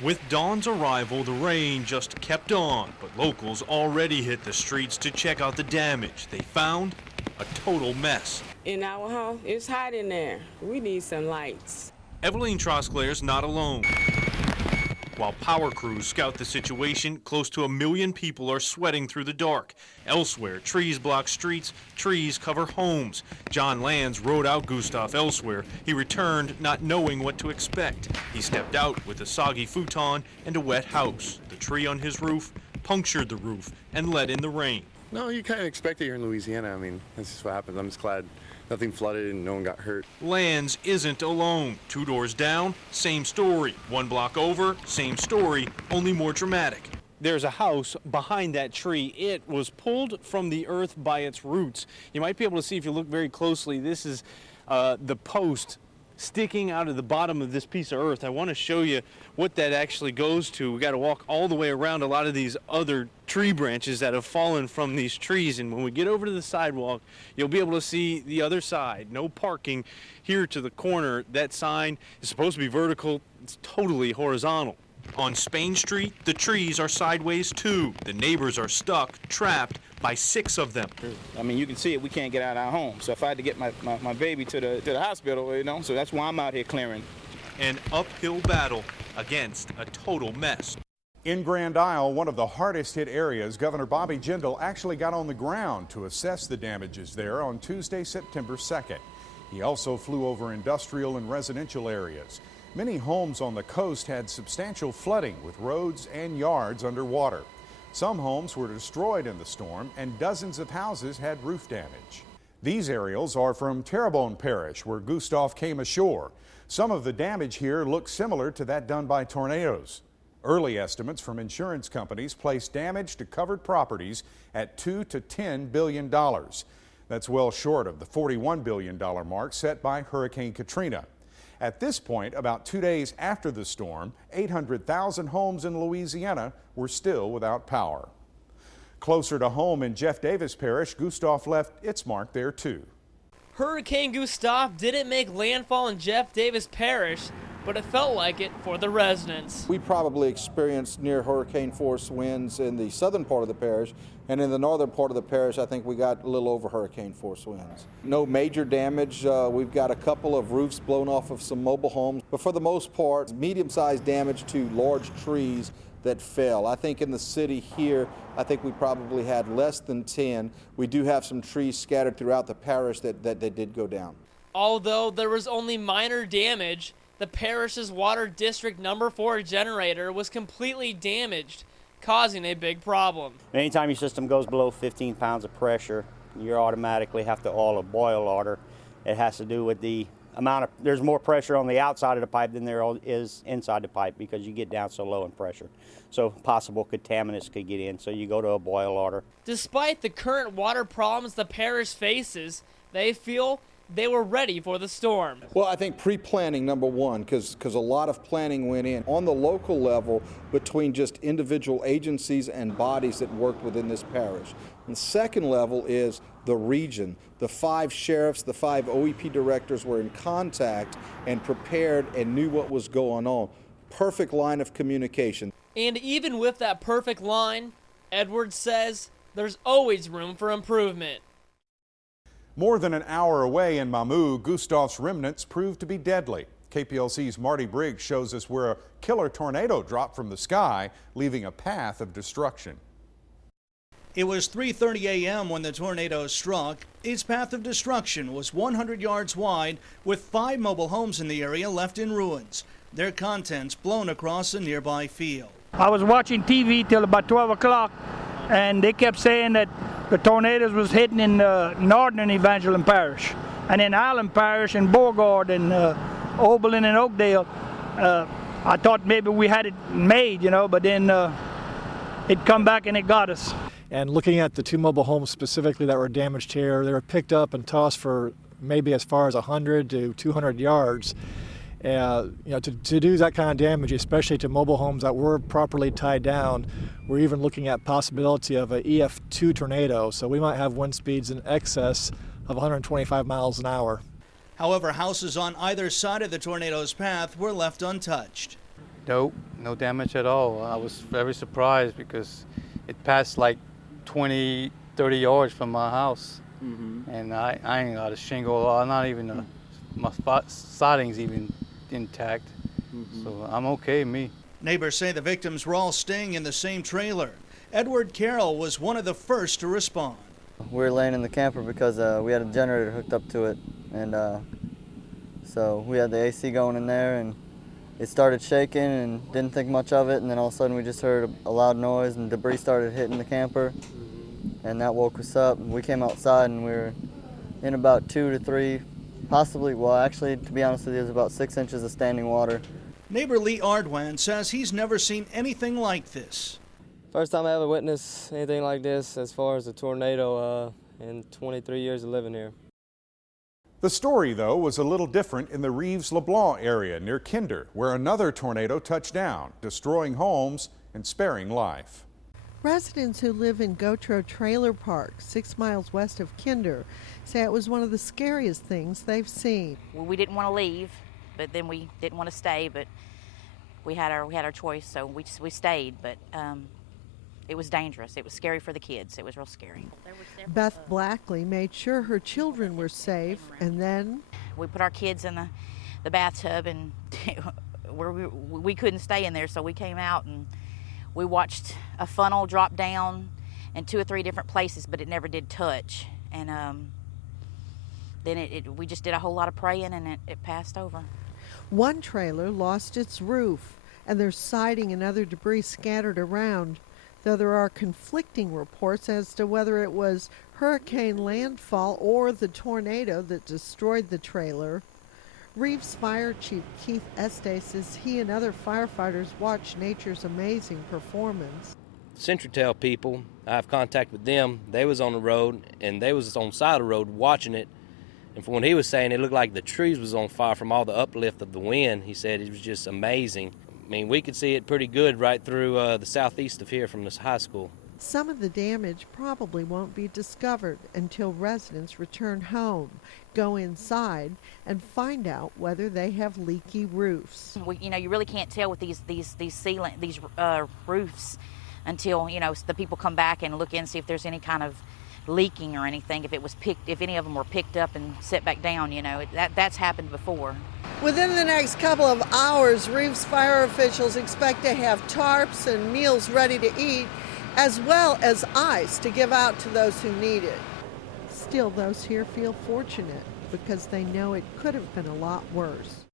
With dawn's arrival, the rain just kept on, but locals already hit the streets to check out the damage. They found a total mess. In our home, it's hot in there. We need some lights. Eveline Trosclair's not alone. While power crews scout the situation, close to 1 million people are sweating through the dark. Elsewhere, trees block streets, trees cover homes. John Lands rode out Gustav elsewhere. He returned not knowing what to expect. He stepped out with a soggy futon and a wet house. The tree on his roof punctured the roof and let in the rain. No, you kind of expect it here in Louisiana. I mean, that's just what happens. I'm just glad nothing flooded and no one got hurt. Lands isn't alone. 2 doors down, same story. 1 block over, same story, only more dramatic. There's a house behind that tree. It was pulled from the earth by its roots. You might be able to see if you look very closely. This is the post sticking out of the bottom of this piece of earth. I want to show you what that actually goes to. We got to walk all the way around a lot of these other tree branches that have fallen from these trees, and when we get over to the sidewalk, you'll be able to see the other side. No parking here to the corner. That sign is supposed to be vertical. It's totally horizontal. On Spain Street, the trees are sideways too. The neighbors are stuck, trapped by 6 of them. I mean, you can see it. We can't get out of our home. So if I had to get my baby to the hospital, you know, so that's why I'm out here clearing. An uphill battle against a total mess. In Grand Isle, one of the hardest hit areas, Governor Bobby Jindal actually got on the ground to assess the damages there on Tuesday, September 2nd. He also flew over industrial and residential areas. Many homes on the coast had substantial flooding with roads and yards underwater. Some homes were destroyed in the storm and dozens of houses had roof damage. These aerials are from Terrebonne Parish, where Gustav came ashore. Some of the damage here looks similar to that done by tornadoes. Early estimates from insurance companies place damage to covered properties at $2 to $10 billion. That's well short of the $41 billion mark set by Hurricane Katrina. At this point, about 2 days after the storm, 800,000 homes in Louisiana were still without power. Closer to home in Jeff Davis Parish, Gustav left its mark there too. Hurricane Gustav didn't make landfall in Jeff Davis Parish, but it felt like it for the residents. We probably experienced near hurricane force winds in the southern part of the parish, and in the northern part of the parish I think we got a little over hurricane force winds. No major damage. We've got a couple of roofs blown off of some mobile homes, but for the most part medium-sized damage to large trees that fell. I think in the city here, I think we probably had less than 10. We do have some trees scattered throughout the parish that did go down. Although there was only minor damage, the parish's water district number 4 generator was completely damaged, causing a big problem. Anytime your system goes below 15 pounds of pressure, you automatically have to oil a boil water. It has to do with the amount of, there's more pressure on the outside of the pipe than there is inside the pipe because you get down so low in pressure. So possible contaminants could get in, so you go to a boil water. Despite the current water problems the parish faces, they feel they were ready for the storm. Well, I think pre-planning, number one, because a lot of planning went in. On the local level, between just individual agencies and bodies that worked within this parish. And the second level is the region. The 5 sheriffs, the 5 OEP directors were in contact and prepared and knew what was going on. Perfect line of communication. And even with that perfect line, Edouard says there's always room for improvement. More than an hour away in Mamou, Gustav's remnants proved to be deadly. KPLC's Marty Briggs shows us where a killer tornado dropped from the sky, leaving a path of destruction. It was 3:30 a.m. when the tornado struck. Its path of destruction was 100 yards wide, with 5 mobile homes in the area left in ruins, their contents blown across a nearby field. I was watching TV till about 12 o'clock, and they kept saying that the tornadoes was hitting in northern Evangeline Parish, and in Island Parish and Beauregard and Oberlin and Oakdale. I thought maybe we had it made, you know, but then it come back and it got us. And looking at the 2 mobile homes specifically that were damaged here, they were picked up and tossed for maybe as far as 100 to 200 yards. You know, to do that kind of damage, especially to mobile homes that were properly tied down, we're even looking at possibility of an EF2 tornado, so we might have wind speeds in excess of 125 miles an hour. However, houses on either side of the tornado's path were left untouched. No damage at all. I was very surprised because it passed like 20, 30 yards from my house. And I ain't got a shingle, not even my siding's even intact. So I'm okay, me. Neighbors say the victims were all staying in the same trailer. Edward Carroll was one of the first to respond. We were laying in the camper because we had a generator hooked up to it, and so we had the AC going in there, and it started shaking and didn't think much of it, and then all of a sudden we just heard a loud noise and debris started hitting the camper, and that woke us up. We came outside and we were in about 2 to 3, possibly, well actually to be honest with you, it was about 6 inches of standing water. Neighbor Lee Ardwan says he's never seen anything like this. First time I ever witnessed anything like this as far as a tornado in 23 years of living here. The story, though, was a little different in the Reeves-LeBlanc area near Kinder, where another tornado touched down, destroying homes and sparing life. Residents who live in Gautreaux Trailer Park, 6 miles west of Kinder, say it was one of the scariest things they've seen. Well, we didn't want to leave, but then we didn't want to stay, but we had our choice, so we stayed, but it was dangerous. It was scary for the kids. It was real scary. Beth Blackley made sure her children were safe, and then we put our kids in the bathtub, and we couldn't stay in there, so we came out and we watched a funnel drop down in 2 or 3 different places, but it never did touch. And then we just did a whole lot of praying, and it passed over. One trailer lost its roof, and there's siding and other debris scattered around, though there are conflicting reports as to whether it was hurricane landfall or the tornado that destroyed the trailer. Reeves Fire Chief Keith Estes says he and other firefighters watch nature's amazing performance. Centratel people, I have contact with them. They was on the road, and they was on the side of the road watching it. And from what he was saying, it looked like the trees was on fire from all the uplift of the wind. He said it was just amazing. I mean, we could see it pretty good right through the southeast of here from this high school. Some of the damage probably won't be discovered until residents return home, go inside, and find out whether they have leaky roofs. You really can't tell with these roofs until the people come back and look in and see if there's any kind of leaking or anything. If any of them were picked up and set back down, that's happened before. Within the next couple of hours, Reeves fire officials expect to have tarps and meals ready to eat, as well as ice to give out to those who need it. Still, those here feel fortunate because they know it could have been a lot worse.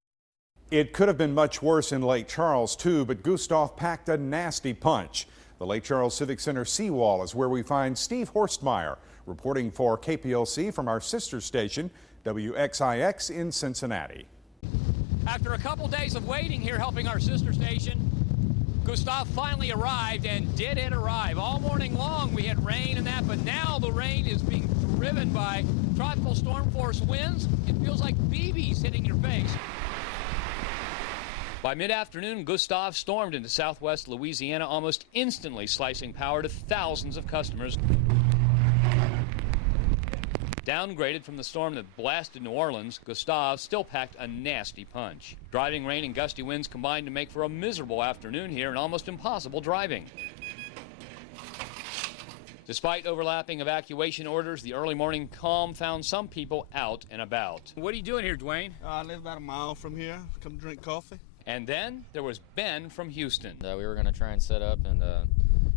It could have been much worse in Lake Charles, too, but Gustav packed a nasty punch. The Lake Charles Civic Center seawall is where we find Steve Horstmeyer, reporting for KPLC from our sister station, WXIX in Cincinnati. After a couple days of waiting here helping our sister station, Gustav finally arrived, and did it arrive. All morning long we had rain and that, but now the rain is being driven by tropical storm force winds. It feels like BBs hitting your face. By mid-afternoon, Gustav stormed into southwest Louisiana, almost instantly slicing power to thousands of customers. Downgraded from the storm that blasted New Orleans, Gustav still packed a nasty punch. Driving rain and gusty winds combined to make for a miserable afternoon here and almost impossible driving. Despite overlapping evacuation orders, the early morning calm found some people out and about. What are you doing here, Dwayne? I live about a mile from here. Come drink coffee. And then there was Ben from Houston. We were going to try and set up and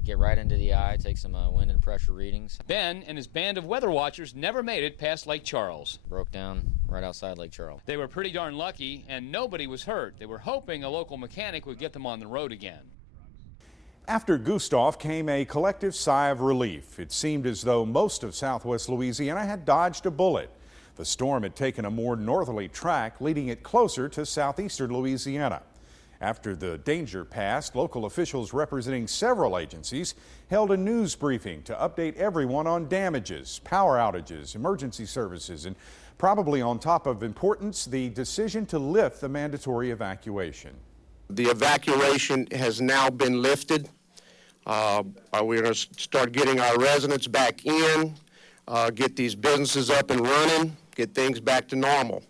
get right into the eye, take some wind and pressure readings. Ben and his band of weather watchers never made it past Lake Charles. Broke down right outside Lake Charles. They were pretty darn lucky, and nobody was hurt. They were hoping a local mechanic would get them on the road again. After Gustav came a collective sigh of relief. It seemed as though most of southwest Louisiana had dodged a bullet. The storm had taken a more northerly track, leading it closer to southeastern Louisiana. After the danger passed, local officials representing several agencies held a news briefing to update everyone on damages, power outages, emergency services, and probably on top of importance, the decision to lift the mandatory evacuation. The evacuation has now been lifted. We're going to start getting our residents back in, get these businesses up and running, get things back to normal.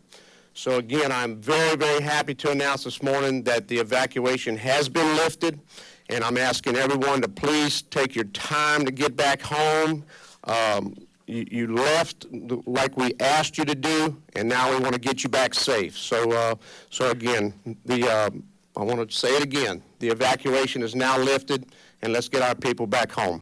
So again, I'm very, very happy to announce this morning that the evacuation has been lifted, and I'm asking everyone to please take your time to get back home. You left like we asked you to do, and now we want to get you back safe. So again, I want to say it again. The evacuation is now lifted, and let's get our people back home.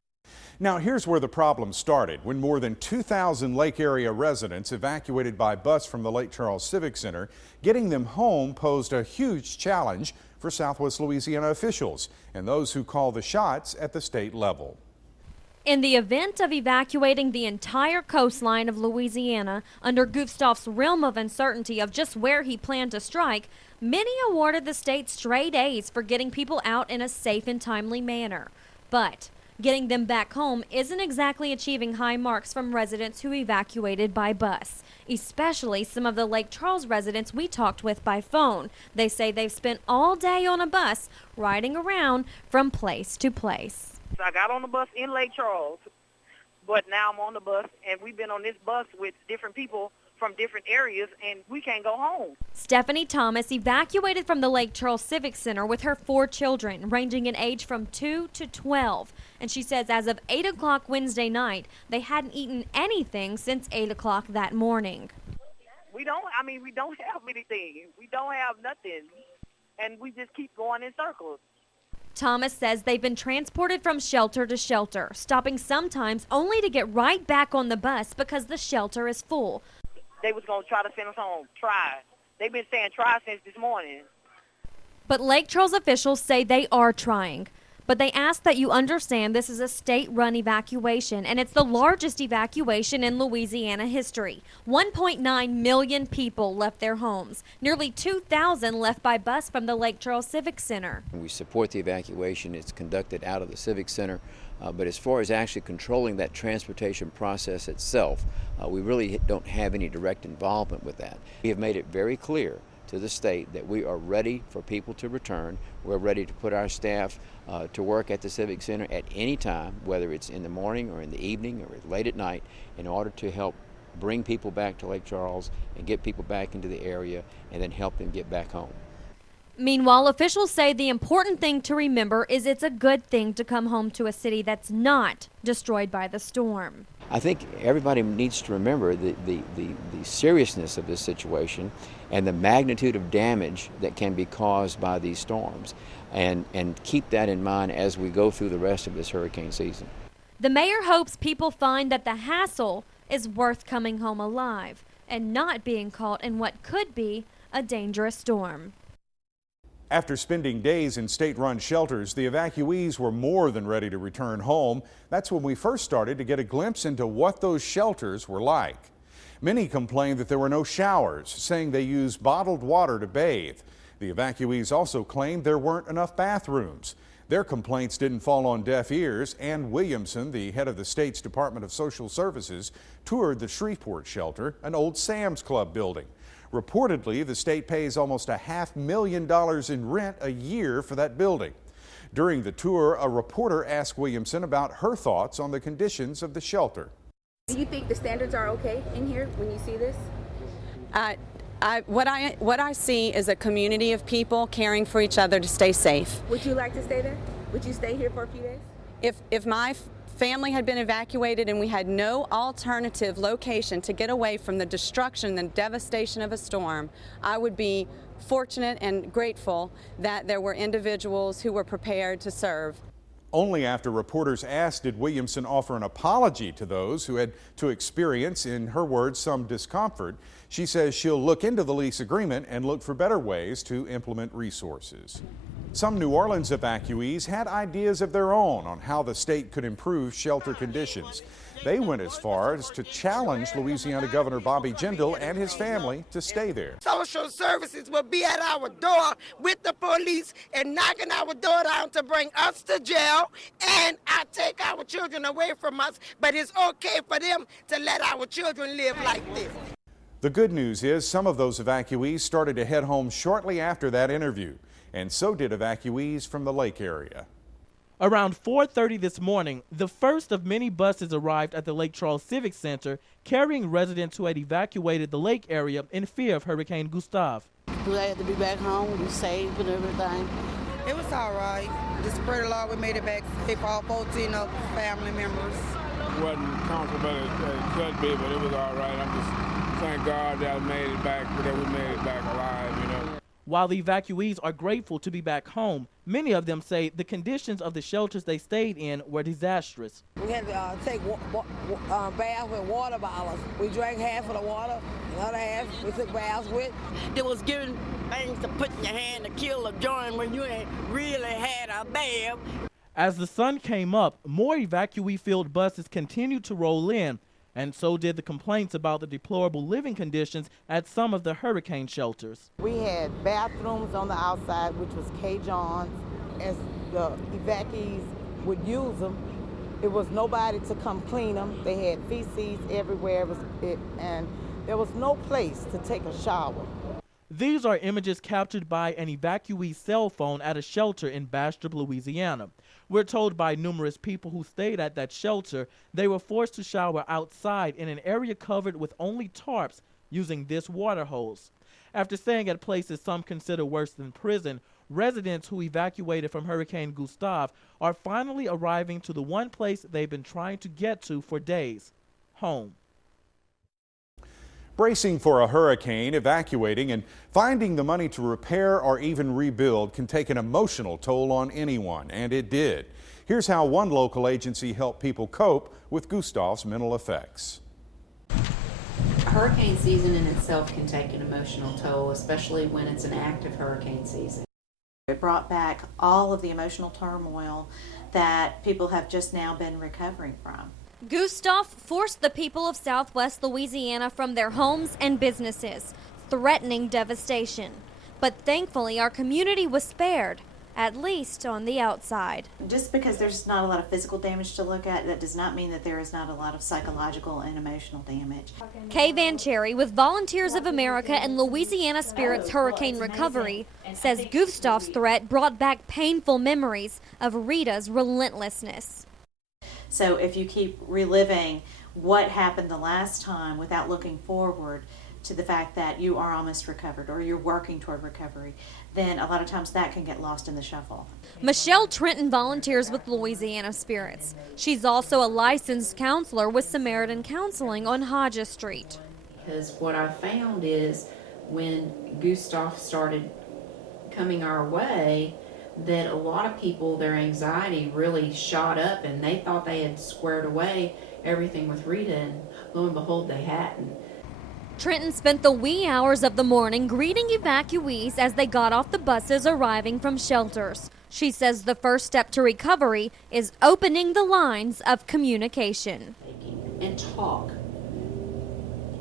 Now, here's where the problem started. When more than 2,000 Lake area residents evacuated by bus from the Lake Charles Civic Center, getting them home posed a huge challenge for Southwest Louisiana officials and those who call the shots at the state level. In the event of evacuating the entire coastline of Louisiana under Gustav's realm of uncertainty of just where he planned to strike, many awarded the state straight A's for getting people out in a safe and timely manner. But getting them back home isn't exactly achieving high marks from residents who evacuated by bus, especially some of the Lake Charles residents we talked with by phone. They say they've spent all day on a bus riding around from place to place. I got on the bus in Lake Charles, but now I'm on the bus, and we've been on this bus with different people from different areas, and we can't go home. Stephanie Thomas evacuated from the Lake Charles Civic Center with her 4 children, ranging in age from 2 to 12. And she says as of 8 o'clock Wednesday night, they hadn't eaten anything since 8 o'clock that morning. We don't have anything. We don't have nothing, and we just keep going in circles. Thomas says they've been transported from shelter to shelter, stopping sometimes only to get right back on the bus because the shelter is full. They was going to try to send us home. Try. They've been saying try since this morning. But Lake Charles officials say they are trying. But they ask that you understand this is a state-run evacuation, and it's the largest evacuation in Louisiana history. 1.9 million people left their homes. Nearly 2,000 left by bus from the Lake Charles Civic Center. We support the evacuation. It's conducted out of the Civic Center. But as far as actually controlling that transportation process itself, we really don't have any direct involvement with that. We have made it very clear to the state that we are ready for people to return. We're ready to put our staff to work at the Civic Center at any time, whether it's in the morning or in the evening or late at night, in order to help bring people back to Lake Charles and get people back into the area and then help them get back home. Meanwhile, officials say the important thing to remember is it's a good thing to come home to a city that's not destroyed by the storm. I think everybody needs to remember the seriousness of this situation and the magnitude of damage that can be caused by these storms, and keep that in mind as we go through the rest of this hurricane season. The mayor hopes people find that the hassle is worth coming home alive and not being caught in what could be a dangerous storm. After spending days in state-run shelters, the evacuees were more than ready to return home. That's when we first started to get a glimpse into what those shelters were like. Many complained that there were no showers, saying they used bottled water to bathe. The evacuees also claimed there weren't enough bathrooms. Their complaints didn't fall on deaf ears. Ann Williamson, the head of the state's Department of Social Services, toured the Shreveport shelter, an old Sam's Club building. Reportedly, the state pays almost $500,000 in rent a year for that building. During the tour, a reporter asked Williamson about her thoughts on the conditions of the shelter. Do you think the standards are okay in here when you see this? What I see is a community of people caring for each other to stay safe. Would you like to stay there? Would you stay here for a few days? If my family had been evacuated and we had no alternative location to get away from the destruction and devastation of a storm, I would be fortunate and grateful that there were individuals who were prepared to serve. Only after reporters asked did Williamson offer an apology to those who had to experience, in her words, some discomfort. She says she'll look into the lease agreement and look for better ways to implement resources. Some New Orleans evacuees had ideas of their own on how the state could improve shelter conditions. They went as far as to challenge Louisiana Governor Bobby Jindal and his family to stay there. Social services will be at our door with the police and knocking our door down to bring us to jail, and take our children away from us, but it's okay for them to let our children live like this. The good news is some of those evacuees started to head home shortly after that interview, and so did evacuees from the lake area. Around 4:30 this morning, the first of many buses arrived at the Lake Charles Civic Center carrying residents who had evacuated the lake area in fear of Hurricane Gustav. Glad to be back home, be safe and everything. It was all right. Just pray the Lord we made it back safe, all 14 of family members. It wasn't comfortable as it could be, but it was all right. I'm just thank God that we made it back alive, you know. While the evacuees are grateful to be back home, Many of them say the conditions of the shelters they stayed in were disastrous. We had to take baths with water bottles. We drank half of the water, the other half we took baths with. They was giving things to put in your hand to kill a joint when you ain't really had a bath. As the sun came up, more evacuee-filled buses continued to roll in, and so did the complaints about the deplorable living conditions at some of the hurricane shelters. We had bathrooms on the outside, which was K-Johns. As the evacuees would use them, it was nobody to come clean them. They had feces everywhere, and there was no place to take a shower. These are images captured by an evacuee's cell phone at a shelter in Bastrop, Louisiana. We're told by numerous people who stayed at that shelter they were forced to shower outside in an area covered with only tarps using this water hose. After staying at places some consider worse than prison, residents who evacuated from Hurricane Gustav are finally arriving to the one place they've been trying to get to for days: home. Bracing for a hurricane, evacuating, and finding the money to repair or even rebuild can take an emotional toll on anyone, and it did. Here's how one local agency helped people cope with Gustav's mental effects. Hurricane season in itself can take an emotional toll, especially when it's an active hurricane season. It brought back all of the emotional turmoil that people have just now been recovering from. Gustav forced the people of Southwest Louisiana from their homes and businesses, threatening devastation. But thankfully, our community was spared, at least on the outside. Just because there's not a lot of physical damage to look at, that does not mean that there is not a lot of psychological and emotional damage. Kay Van Cherry with Volunteers of America and Louisiana Spirit's Hurricane Recovery says Gustav's threat brought back painful memories of Rita's relentlessness. So if you keep reliving what happened the last time without looking forward to the fact that you are almost recovered or you're working toward recovery, then a lot of times that can get lost in the shuffle. Michelle Trenton volunteers with Louisiana Spirits. She's also a licensed counselor with Samaritan Counseling on Hodges Street. Because what I found is when Gustav started coming our way, that a lot of people, their anxiety really shot up and they thought they had squared away everything with Rita, and lo and behold, they hadn't. Trenton spent the wee hours of the morning greeting evacuees as they got off the buses arriving from shelters. She says the first step to recovery is opening the lines of communication. And talk.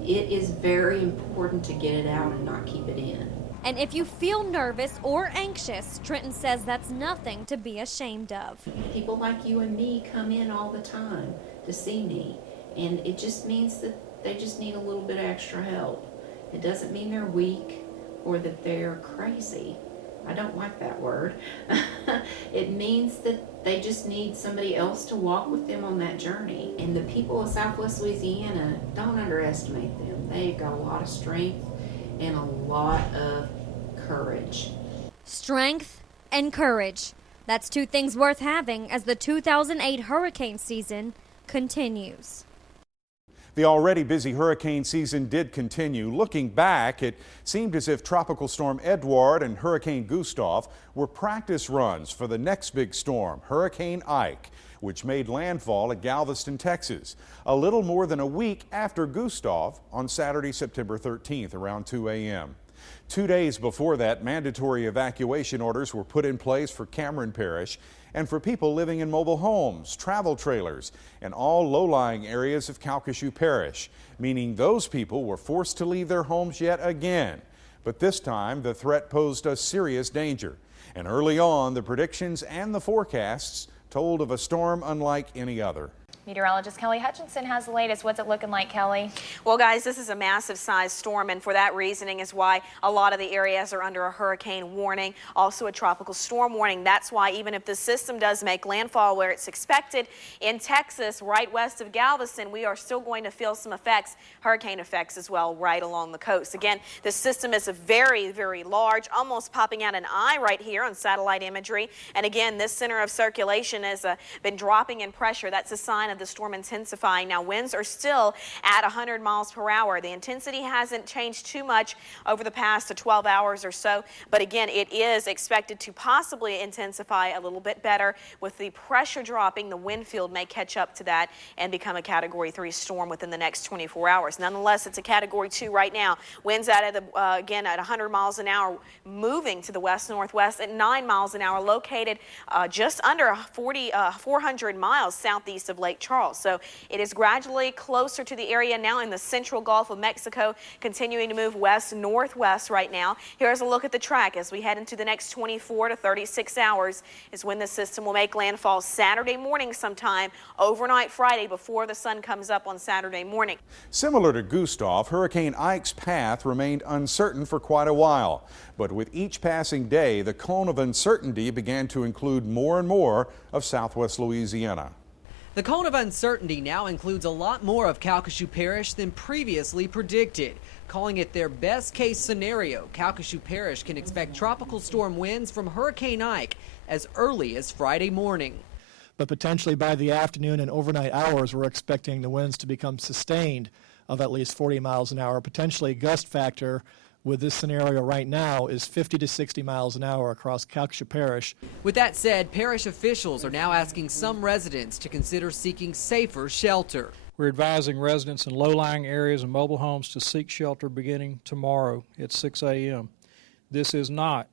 It is very important to get it out and not keep it in. And if you feel nervous or anxious, Trenton says that's nothing to be ashamed of. People like you and me come in all the time to see me, and it just means that they just need a little bit of extra help. It doesn't mean they're weak or that they're crazy. I don't like that word. It means that they just need somebody else to walk with them on that journey. And the people of Southwest Louisiana, don't underestimate them. They've got a lot of strength and a lot of courage. Strength and courage. That's two things worth having as the 2008 hurricane season continues. The already busy hurricane season did continue. Looking back, it seemed as if Tropical Storm Edouard and Hurricane Gustav were practice runs for the next big storm, Hurricane Ike, which made landfall at Galveston, Texas, a little more than a week after Gustav on Saturday, September 13th, around 2 a.m. 2 days before that, mandatory evacuation orders were put in place for Cameron Parish and for people living in mobile homes, travel trailers, and all low-lying areas of Calcasieu Parish, meaning those people were forced to leave their homes yet again. But this time, the threat posed a serious danger. And early on, the predictions and the forecasts told of a storm unlike any other. Meteorologist Kelly Hutchinson has the latest. What's it looking like, Kelly? Well, guys, this is a massive size storm, and for that reasoning is why a lot of the areas are under a hurricane warning, also a tropical storm warning. That's why even if the system does make landfall where it's expected in Texas, right west of Galveston, we are still going to feel some effects, hurricane effects as well, right along the coast. Again, the system is a very, very large, almost popping out an eye right here on satellite imagery. And again, this center of circulation has been dropping in pressure. That's a sign of of the storm intensifying. Now, winds are still at 100 miles per hour. The intensity hasn't changed too much over the past 12 hours or so, but again, it is expected to possibly intensify a little bit better. With the pressure dropping, the wind field may catch up to that and become a Category 3 storm within the next 24 hours. Nonetheless, it's a Category 2 right now. Winds again at 100 miles an hour, moving to the west-northwest at 9 miles an hour, located just under 400 miles southeast of Lake Charles. So it is gradually closer to the area now in the central Gulf of Mexico, continuing to move west-northwest right now. Here's a look at the track as we head into the next 24 to 36 hours is when the system will make landfall Saturday morning sometime, overnight Friday before the sun comes up on Saturday morning. Similar to Gustav, Hurricane Ike's path remained uncertain for quite a while. But with each passing day, the cone of uncertainty began to include more and more of southwest Louisiana. The cone of uncertainty now includes a lot more of Calcasieu Parish than previously predicted. Calling it their best case scenario, Calcasieu Parish can expect tropical storm winds from Hurricane Ike as early as Friday morning. But potentially by the afternoon and overnight hours, we're expecting the winds to become sustained of at least 40 miles an hour. Potentially gust factor with this scenario right now is 50 to 60 miles an hour across Calcasieu Parish. With that said, parish officials are now asking some residents to consider seeking safer shelter. We're advising residents in low-lying areas and mobile homes to seek shelter beginning tomorrow at 6 a.m. This is not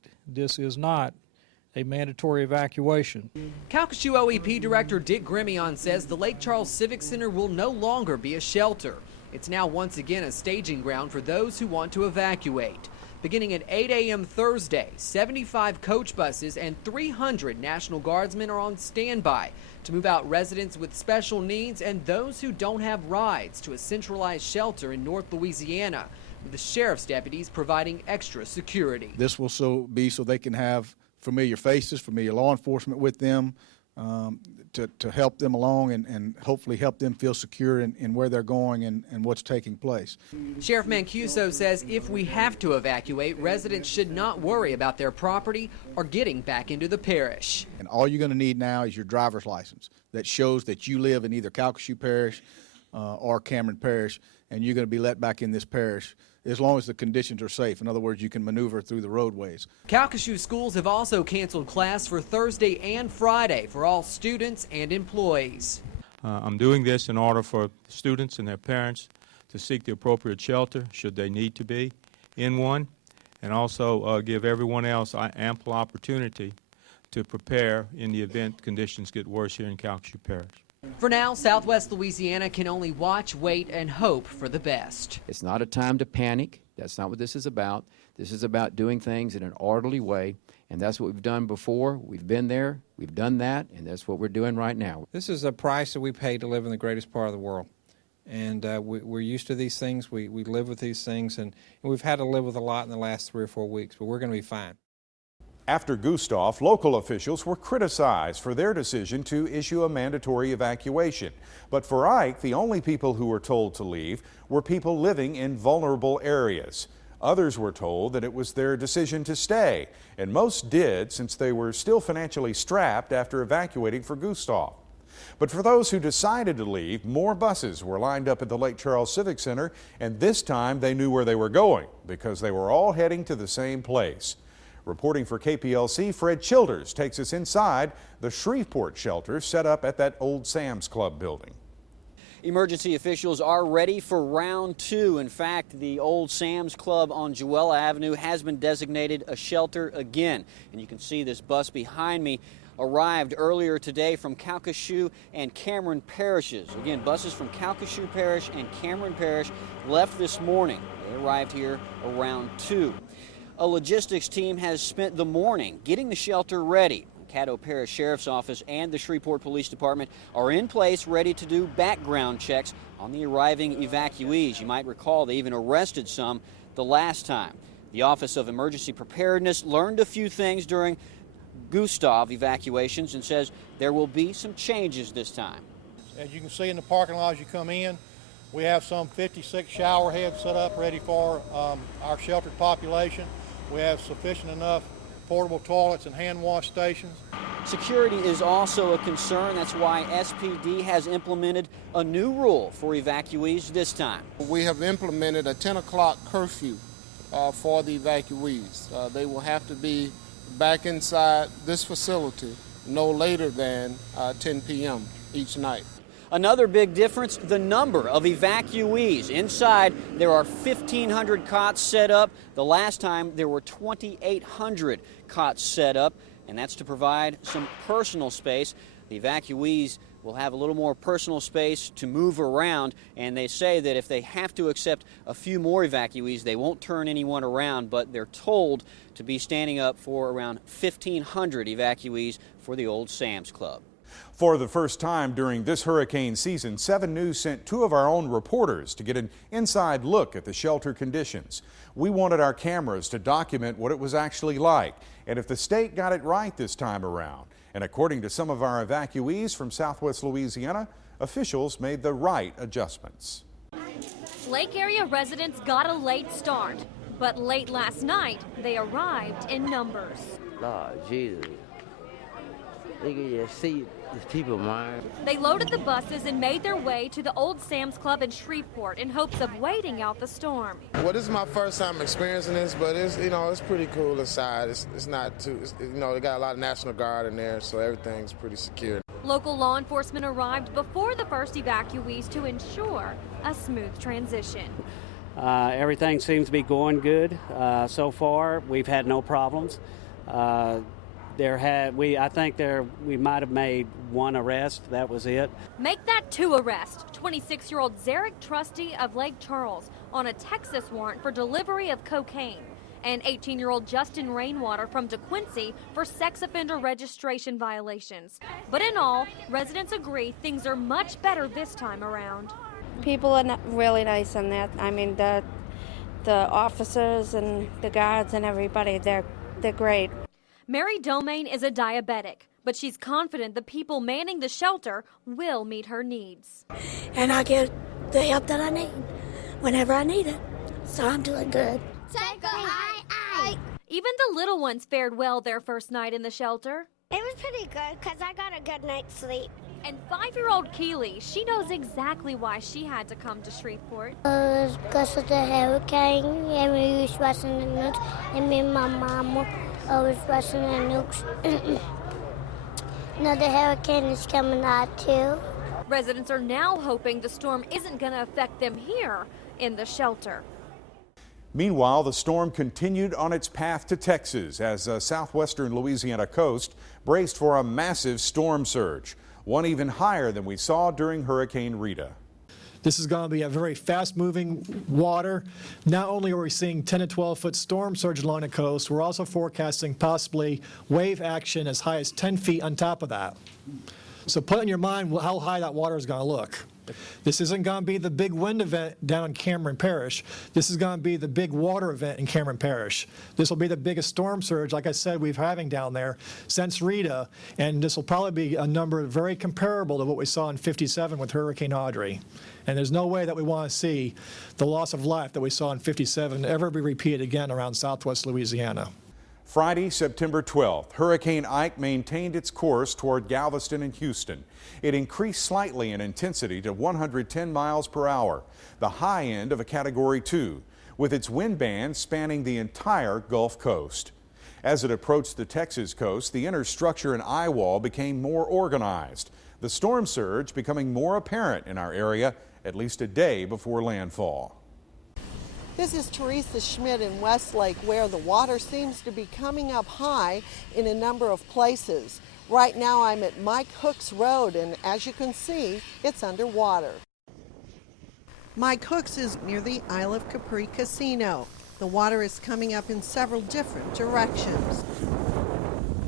a mandatory evacuation. Calcasieu OEP Director Dick Grimion says the Lake Charles Civic Center will no longer be a shelter. It's now once again a staging ground for those who want to evacuate. Beginning at 8 a.m. Thursday, 75 coach buses and 300 National Guardsmen are on standby to move out residents with special needs and those who don't have rides to a centralized shelter in North Louisiana, with the sheriff's deputies providing extra security. This will be so they can have familiar faces, familiar law enforcement with them, to help them along and hopefully help them feel secure in where they're going and what's taking place. Sheriff Mancuso says if we have to evacuate, residents should not worry about their property or getting back into the parish. And all you're going to need now is your driver's license that shows that you live in either Calcasieu Parish or Cameron Parish, and you're going to be let back in this parish as long as the conditions are safe. In other words, you can maneuver through the roadways. Calcasieu schools have also canceled class for Thursday and Friday for all students and employees. I'm doing this in order for students and their parents to seek the appropriate shelter should they need to be in one, and also give everyone else ample opportunity to prepare in the event conditions get worse here in Calcasieu Parish. For now, Southwest Louisiana can only watch, wait, and hope for the best. It's not a time to panic. That's not what this is about. This is about doing things in an orderly way, and that's what we've done before. We've been there, we've done that, and that's what we're doing right now. This is a price that we pay to live in the greatest part of the world, and we're used to these things. We live with these things, and we've had to live with a lot in the last 3 or 4 weeks, but we're going to be fine. After Gustav, local officials were criticized for their decision to issue a mandatory evacuation. But for Ike, the only people who were told to leave were people living in vulnerable areas. Others were told that it was their decision to stay, and most did since they were still financially strapped after evacuating for Gustav. But for those who decided to leave, more buses were lined up at the Lake Charles Civic Center, and this time they knew where they were going because they were all heading to the same place. Reporting for KPLC, Fred Childers takes us inside the Shreveport shelter set up at that old Sam's Club building. Emergency officials are ready for round 2. In fact, the old Sam's Club on Jewella Avenue has been designated a shelter again. And you can see this bus behind me arrived earlier today from Calcasieu and Cameron parishes. Again, buses from Calcasieu Parish and Cameron Parish left this morning. They arrived here around 2. A logistics team has spent the morning getting the shelter ready. Caddo Parish Sheriff's Office and the Shreveport Police Department are in place ready to do background checks on the arriving evacuees. You might recall they even arrested some the last time. The Office of Emergency Preparedness learned a few things during Gustav evacuations and says there will be some changes this time. As you can see in the parking lot as you come in, we have some 56 shower heads set up ready for our sheltered population. We have sufficient enough portable toilets and hand wash stations. Security is also a concern. That's why SPD has implemented a new rule for evacuees this time. We have implemented a 10 o'clock curfew for the evacuees. They will have to be back inside this facility no later than 10 p.m. each night. Another big difference, the number of evacuees. Inside, there are 1,500 cots set up. The last time, there were 2,800 cots set up, and that's to provide some personal space. The evacuees will have a little more personal space to move around, and they say that if they have to accept a few more evacuees, they won't turn anyone around, but they're told to be standing up for around 1,500 evacuees for the old Sam's Club. For the first time during this hurricane season, 7 News sent 2 of our own reporters to get an inside look at the shelter conditions. We wanted our cameras to document what it was actually like and if the state got it right this time around. And according to some of our evacuees from Southwest Louisiana, officials made the right adjustments. Lake area residents got a late start, but late last night, they arrived in numbers. Lord Jesus. They can just see the people, man. They loaded the buses and made their way to the old Sam's Club in Shreveport in hopes of waiting out the storm. Well, this is my first time experiencing this, but it's pretty cool inside. It's not too, they got a lot of National Guard in there, so everything's pretty secure. Local law enforcement arrived before the first evacuees to ensure a smooth transition. Everything seems to be going good so far. We've had no problems. I think we might have made 1 arrest. That was it. Make that 2 arrests. 26-year-old Zarek Trusty of Lake Charles on a Texas warrant for delivery of cocaine, and 18-year-old Justin Rainwater from DeQuincy for sex offender registration violations. But in all, residents agree things are much better this time around. People are really nice on that. I mean, the officers and the guards and everybody, they're great. Mary Domain is a diabetic, but she's confident the people manning the shelter will meet her needs. And I get the help that I need whenever I need it. So I'm doing good. Take a high. Even the little ones fared well their first night in the shelter. It was pretty good because I got a good night's sleep. And 5-year-old Keely, she knows exactly why she had to come to Shreveport. It was because of the hurricane, and we was watching the news, and me and my mama was watching the news. Now the hurricane is coming out too. Residents are now hoping the storm isn't going to affect them here in the shelter. Meanwhile, the storm continued on its path to Texas as the southwestern Louisiana coast braced for a massive storm surge, one even higher than we saw during Hurricane Rita. This is going to be a very fast-moving water. Not only are we seeing 10 to 12-foot storm surge along the coast, we're also forecasting possibly wave action as high as 10 feet on top of that. So put in your mind how high that water is going to look. This isn't going to be the big wind event down in Cameron Parish. This is going to be the big water event in Cameron Parish. This will be the biggest storm surge, like I said, we've having down there since Rita, and this will probably be a number very comparable to what we saw in '57 with Hurricane Audrey. And there's no way that we want to see the loss of life that we saw in '57 ever be repeated again around southwest Louisiana. Friday, September 12th, Hurricane Ike maintained its course toward Galveston and Houston. It increased slightly in intensity to 110 miles per hour, the high end of a Category 2, with its wind band spanning the entire Gulf Coast. As it approached the Texas coast, the inner structure and eye wall became more organized, the storm surge becoming more apparent in our area at least a day before landfall. This is Teresa Schmidt in Westlake, where the water seems to be coming up high in a number of places. Right now I'm at Mike Hooks Road, and as you can see, it's underwater. Mike Hooks is near the Isle of Capri Casino. The water is coming up in several different directions.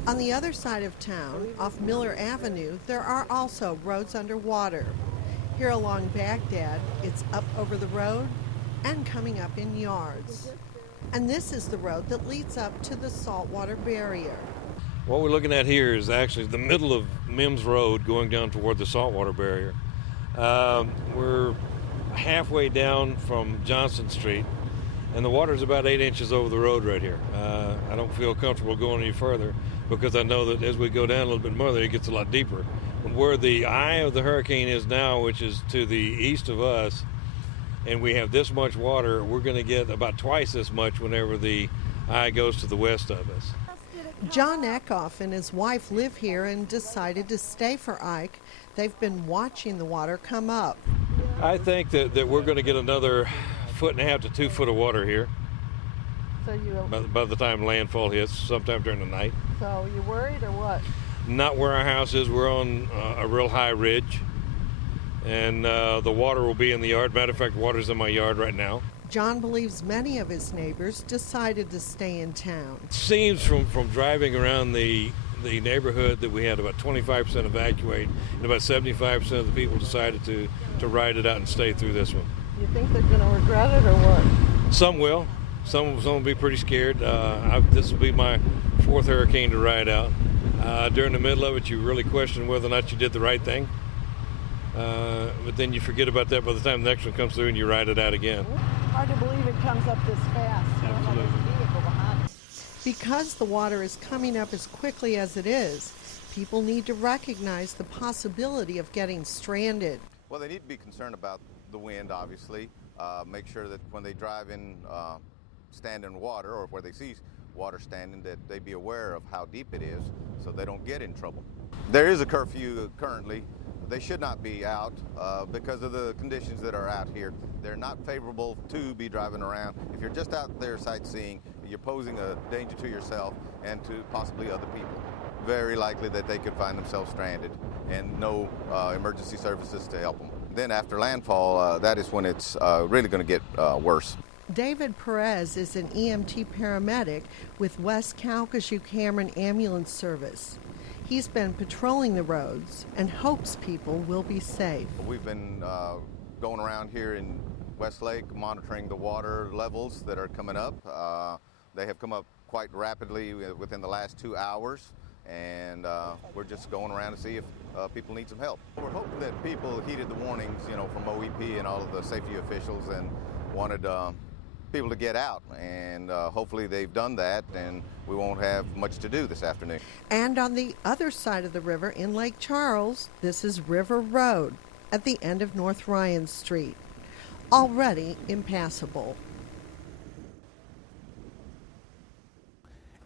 On the other side of town, off Miller Avenue, there are also roads underwater. Here along Baghdad, it's up over the road and coming up in yards. And this is the road that leads up to the saltwater barrier. What we're looking at here is actually the middle of Mims Road going down toward the saltwater barrier. We're halfway down from Johnson Street, and the water's about 8 inches over the road right here. I don't feel comfortable going any further. because I know that as we go down a little bit more there, it gets a lot deeper. Where the eye of the hurricane is now, which is to the east of us, and we have this much water, we're going to get about twice this much whenever the eye goes to the west of us. John Eckhoff and his wife live here and decided to stay for Ike. They've been watching the water come up. I think that we're going to get another 1.5 to 2 foot of water here. So by the time landfall hits, sometime during the night. So you worried or what? Not where our house is. We're on a real high ridge, and the water will be in the yard. Matter of fact, water's in my yard right now. John believes many of his neighbors decided to stay in town. It seems from driving around the neighborhood that we had about 25% evacuate, and about 75% of the people decided to ride it out and stay through this one. You think they're going to regret it or what? Some will. Some will be pretty scared. This will be my 4th hurricane to ride out. During the middle of it, you really question whether or not you did the right thing. But then you forget about that by the time the next one comes through and you ride it out again. Hard to believe it comes up this fast. Absolutely. Because the water is coming up as quickly as it is, people need to recognize the possibility of getting stranded. Well, they need to be concerned about the wind, obviously. Make sure that when they drive in, stand in water, or where they see water standing, that they be aware of how deep it is so they don't get in trouble. There is a curfew currently. They should not be out because of the conditions that are out here. They're not favorable to be driving around. If you're just out there sightseeing, you're posing a danger to yourself and to possibly other people. Very likely that they could find themselves stranded and no emergency services to help them. Then after landfall, that is when it's really going to get worse. David Perez is an EMT paramedic with West Calcasieu Cameron Ambulance Service. He's been patrolling the roads and hopes people will be safe. We've been going around here in Westlake monitoring the water levels that are coming up. They have come up quite rapidly within the last 2 hours, and we're just going around to see if people need some help. We're hoping that people heeded the warnings, from OEP and all of the safety officials and wanted people to get out, and hopefully they've done that, and we won't have much to do this afternoon. And on the other side of the river in Lake Charles, this is River Road at the end of North Ryan Street, already impassable.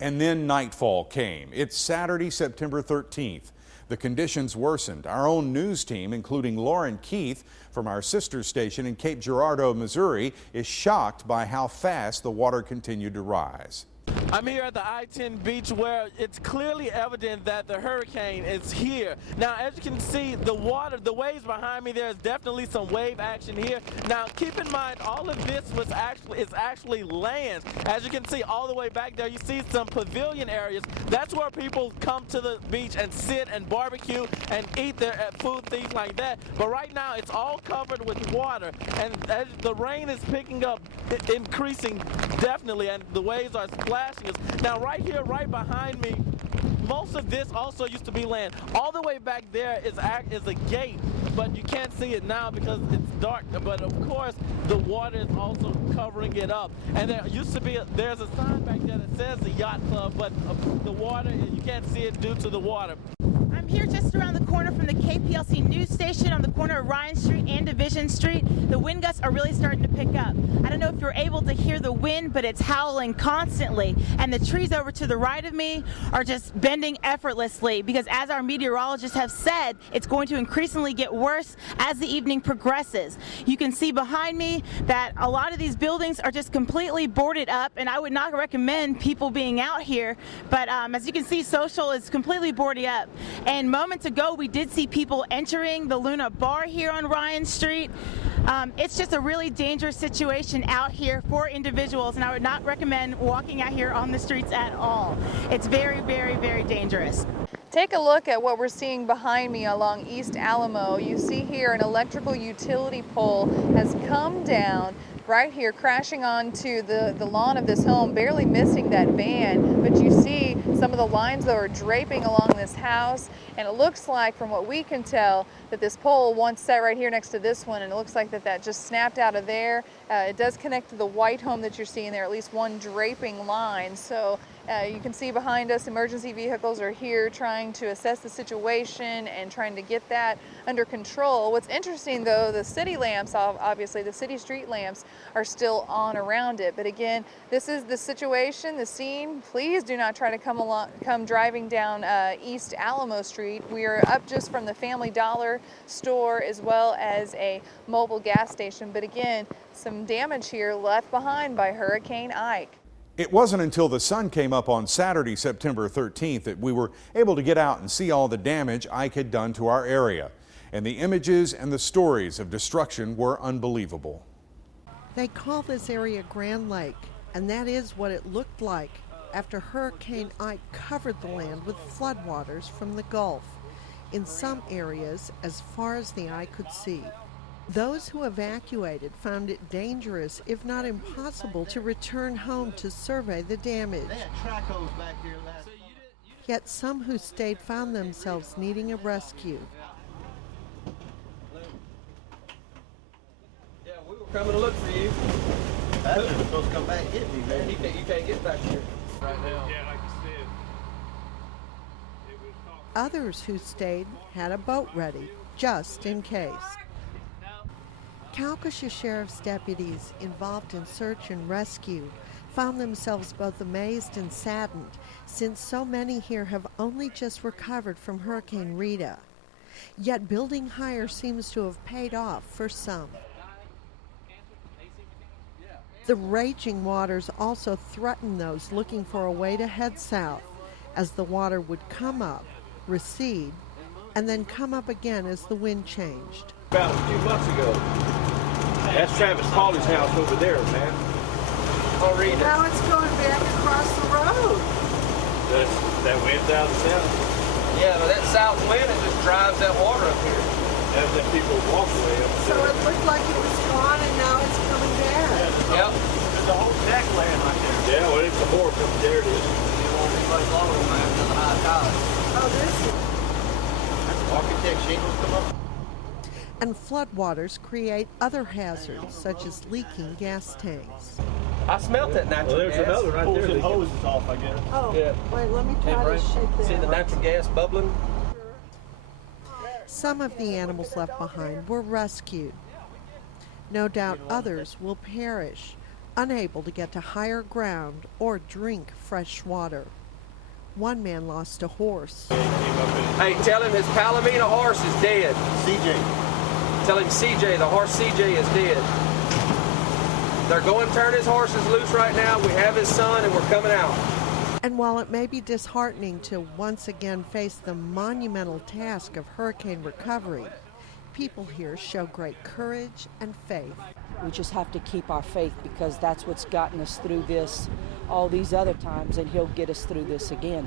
And then nightfall came. It's Saturday, September 13th. The conditions worsened. Our own news team, including Lauren Keith from our sister station in Cape Girardeau, Missouri, is shocked by how fast the water continued to rise. I'm here at the I-10 beach where it's clearly evident that the hurricane is here. Now, as you can see, the waves behind me, there's definitely some wave action here. Now, keep in mind, all of this is actually land. As you can see, all the way back there, you see some pavilion areas. That's where people come to the beach and sit and barbecue and eat their food, things like that. But right now, it's all covered with water, and as the rain is picking up, increasing definitely, and the waves are splashing. Now right here, right behind me, most of this also used to be land. All the way back there is a gate, but you can't see it now because it's dark. But of course, the water is also covering it up. And there's a sign back there that says the Yacht Club, but the water, you can't see it due to the water. I'm here just around the corner from the KPLC news station on the corner of Ryan Street and Division Street. The wind gusts are really starting to pick up. I don't know if you're able to hear the wind, but it's howling constantly. And the trees over to the right of me are just bending effortlessly because, as our meteorologists have said, it's going to increasingly get worse as the evening progresses. You can see behind me that a lot of these buildings are just completely boarded up, and I would not recommend people being out here. But as you can see, Social is completely boarded up. And moments ago, we did see people entering the Luna Bar here on Ryan Street. It's just a really dangerous situation out here for individuals, and I would not recommend walking out here on the streets at all. It's very, very, very dangerous. Take a look at what we're seeing behind me along East Alamo. You see here an electrical utility pole has come down right here, crashing onto the lawn of this home, barely missing that van. But you see some of the lines that are draping along this house, and it looks like, from what we can tell, that this pole once sat right here next to this one, and it looks like that just snapped out of there. It does connect to the white home that you're seeing there, at least one draping line. So You can see behind us, emergency vehicles are here trying to assess the situation and trying to get that under control. What's interesting though, the city lamps, obviously the city street lamps are still on around it. But again, this is the situation, the scene. Please do not try to come driving down East Alamo Street. We are up just from the Family Dollar store as well as a mobile gas station. But again, some damage here left behind by Hurricane Ike. It wasn't until the sun came up on Saturday, September 13th, that we were able to get out and see all the damage Ike had done to our area. And the images and the stories of destruction were unbelievable. They call this area Grand Lake, and that is what it looked like after Hurricane Ike covered the land with floodwaters from the Gulf, in some areas as far as the eye could see. Those who evacuated found it dangerous, if not impossible, to return home to survey the damage. Yet some who stayed found themselves needing a rescue. Yeah, we were coming to look for you. That's supposed to come back and get me, man. You can't get back here right now. Yeah, like you said. Others who stayed had a boat ready, just in case. Calcasieu Sheriff's deputies involved in search and rescue found themselves both amazed and saddened, since so many here have only just recovered from Hurricane Rita. Yet building higher seems to have paid off for some. The raging waters also threatened those looking for a way to head south, as the water would come up, recede, and then come up again as the wind changed. About a few months ago. That's Travis Pauly's house over there, man. I'll read it. Now it's going back across the road. That wind down south? Yeah, but that south wind, it just drives that water up here. That's that people walk away up there. So it looked like it was gone and now it's coming back. Yep. There's a whole deck land right there. Yeah, well, it's a more from there it is. It won't be much longer when after the high tide. Oh, this is... Architect shingles come up. And floodwaters create other hazards, such as leaking gas tanks. I smelt that natural gas. There's another right there. Some hoses off, I guess. Oh, yeah. Wait, let me try to shake that. See the natural gas bubbling? Some of the animals left behind were rescued. No doubt others will perish, unable to get to higher ground or drink fresh water. One man lost a horse. Hey, tell him his Palomino horse is dead. CJ. Tell him CJ, the horse CJ is dead. They're going to turn his horses loose right now. We have his son and we're coming out. And while it may be disheartening to once again face the monumental task of hurricane recovery, people here show great courage and faith. We just have to keep our faith, because that's what's gotten us through this all these other times, and he'll get us through this again.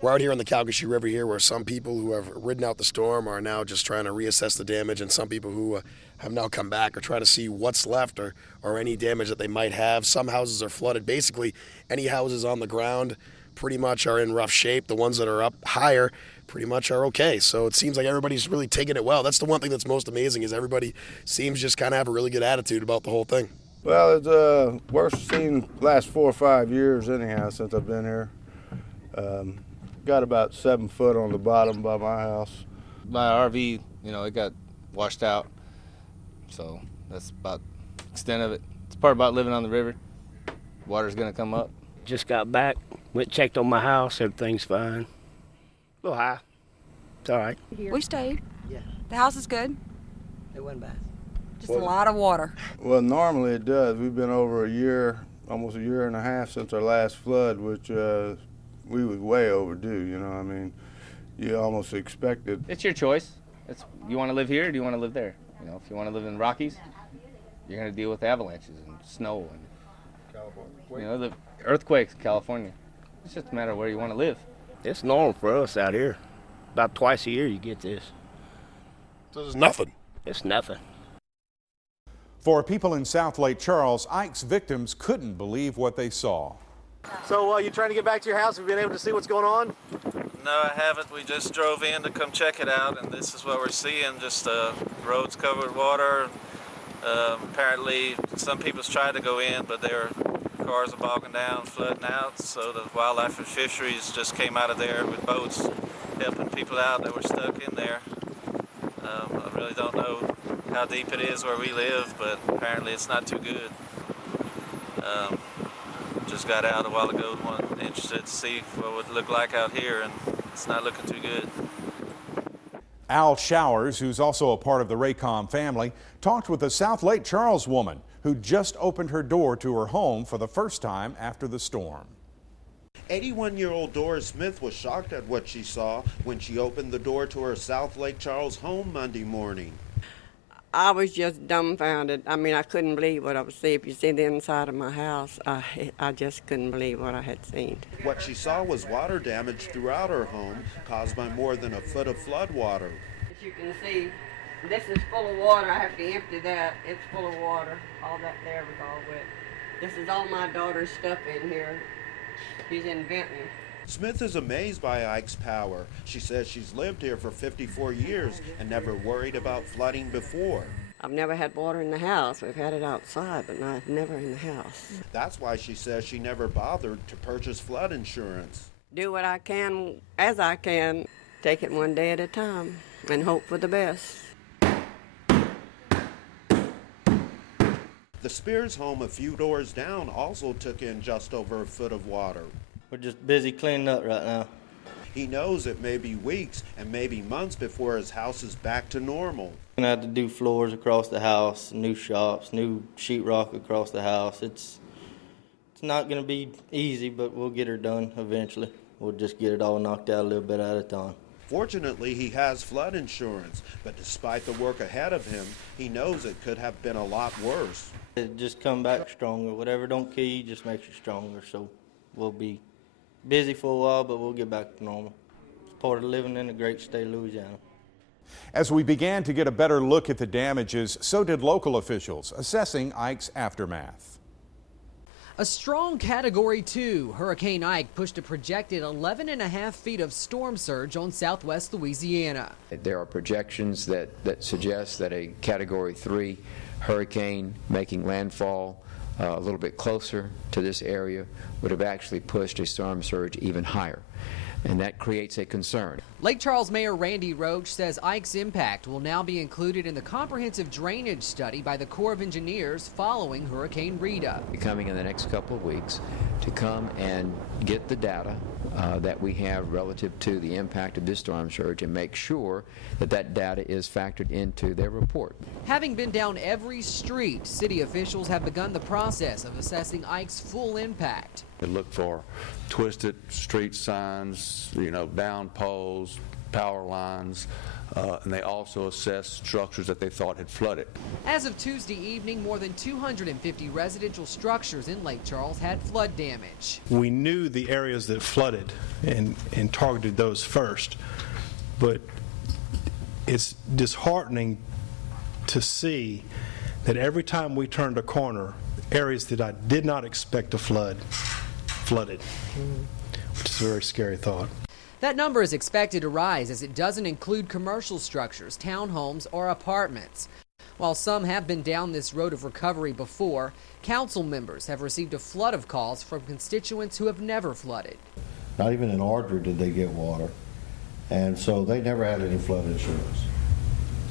We're out here on the Calcasieu River here, where some people who have ridden out the storm are now just trying to reassess the damage, and some people who have now come back are trying to see what's left or any damage that they might have. Some houses are flooded. Basically, any houses on the ground pretty much are in rough shape. The ones that are up higher pretty much are okay. So it seems like everybody's really taking it well. That's the one thing that's most amazing, is everybody seems just kind of have a really good attitude about the whole thing. Well, it's the worst I've seen last 4 or 5 years anyhow since I've been here. got about 7 foot on the bottom by my house. My RV, it got washed out. So that's about the extent of it. It's part about living on the river. Water's gonna come up. Just got back, went checked on my house, everything's fine. A little high. It's all right. We stayed. Yeah. The house is good. It wasn't bad. Just a lot of water. Well, normally it does. We've been over a year, almost a year and a half since our last flood, which we was way overdue, I mean, you almost expected. It's your choice. You want to live here or do you want to live there? If you want to live in the Rockies, you're going to deal with avalanches and snow and the earthquakes in California. It's just a matter of where you want to live. It's normal for us out here. About twice a year you get this. So there's nothing. It's nothing. For people in South Lake Charles, Ike's victims couldn't believe what they saw. So you trying to get back to your house? Have you been able to see what's going on? No, I haven't. We just drove in to come check it out, and this is what we're seeing. Just roads covered with water. Apparently, some people's tried to go in, but their cars are bogging down, flooding out. So the Wildlife and Fisheries just came out of there with boats helping people out that were stuck in there. I really don't know how deep it is where we live, but apparently it's not too good. Just got out a while ago, interested to see what it would look like out here, and it's not looking too good. Al Showers, who's also a part of the Raycom family, talked with a South Lake Charles woman who just opened her door to her home for the first time after the storm. 81-year-old Doris Smith was shocked at what she saw when she opened the door to her South Lake Charles home Monday morning. I was just dumbfounded. I mean, I couldn't believe what I was seeing. If you see the inside of my house, I just couldn't believe what I had seen. What she saw was water damage throughout her home, caused by more than a foot of flood water. As you can see, this is full of water. I have to empty that. It's full of water. All that there was all wet. This is all my daughter's stuff in here. She's in Bentley. Smith is amazed by Ike's power. She says she's lived here for 54 years and never worried about flooding before. I've never had water in the house. We've had it outside, but never in the house. That's why she says she never bothered to purchase flood insurance. Do what I can as I can. Take it one day at a time and hope for the best. The Spears home a few doors down also took in just over a foot of water. We're just busy cleaning up right now. He knows it may be weeks and maybe months before his house is back to normal. We're gonna have to do floors across the house, new shops, new sheetrock across the house. It's not gonna be easy, but we'll get her done eventually. We'll just get it all knocked out a little bit at a time. Fortunately, he has flood insurance, but despite the work ahead of him, he knows it could have been a lot worse. It just come back stronger. Whatever don't kill you just makes you stronger. So we'll be busy for a while, but we'll get back to normal. It's part of living in the great state of Louisiana. As we began to get a better look at the damages, so did local officials assessing Ike's aftermath. A strong Category 2, Hurricane Ike pushed a projected 11.5 feet of storm surge on southwest Louisiana. There are projections that suggest that a Category 3 hurricane making landfall a little bit closer to this area would have actually pushed a storm surge even higher, and that creates a concern. Lake Charles Mayor Randy Roach says Ike's impact will now be included in the comprehensive drainage study by the Corps of Engineers following Hurricane Rita. Coming in the next couple of weeks to come and get the data that we have relative to the impact of this storm surge and make sure that that data is factored into their report. Having been down every street, city officials have begun the process of assessing Ike's full impact. They look for twisted street signs, down poles, power lines, and they also assess structures that they thought had flooded. As of Tuesday evening, more than 250 residential structures in Lake Charles had flood damage. We knew the areas that flooded and targeted those first, but it's disheartening to see that every time we turned a corner, areas that I did not expect to flooded, which is a very scary thought. That number is expected to rise as it doesn't include commercial structures, townhomes, or apartments. While some have been down this road of recovery before, council members have received a flood of calls from constituents who have never flooded. Not even in Ardrey did they get water. And so they never had any flood insurance.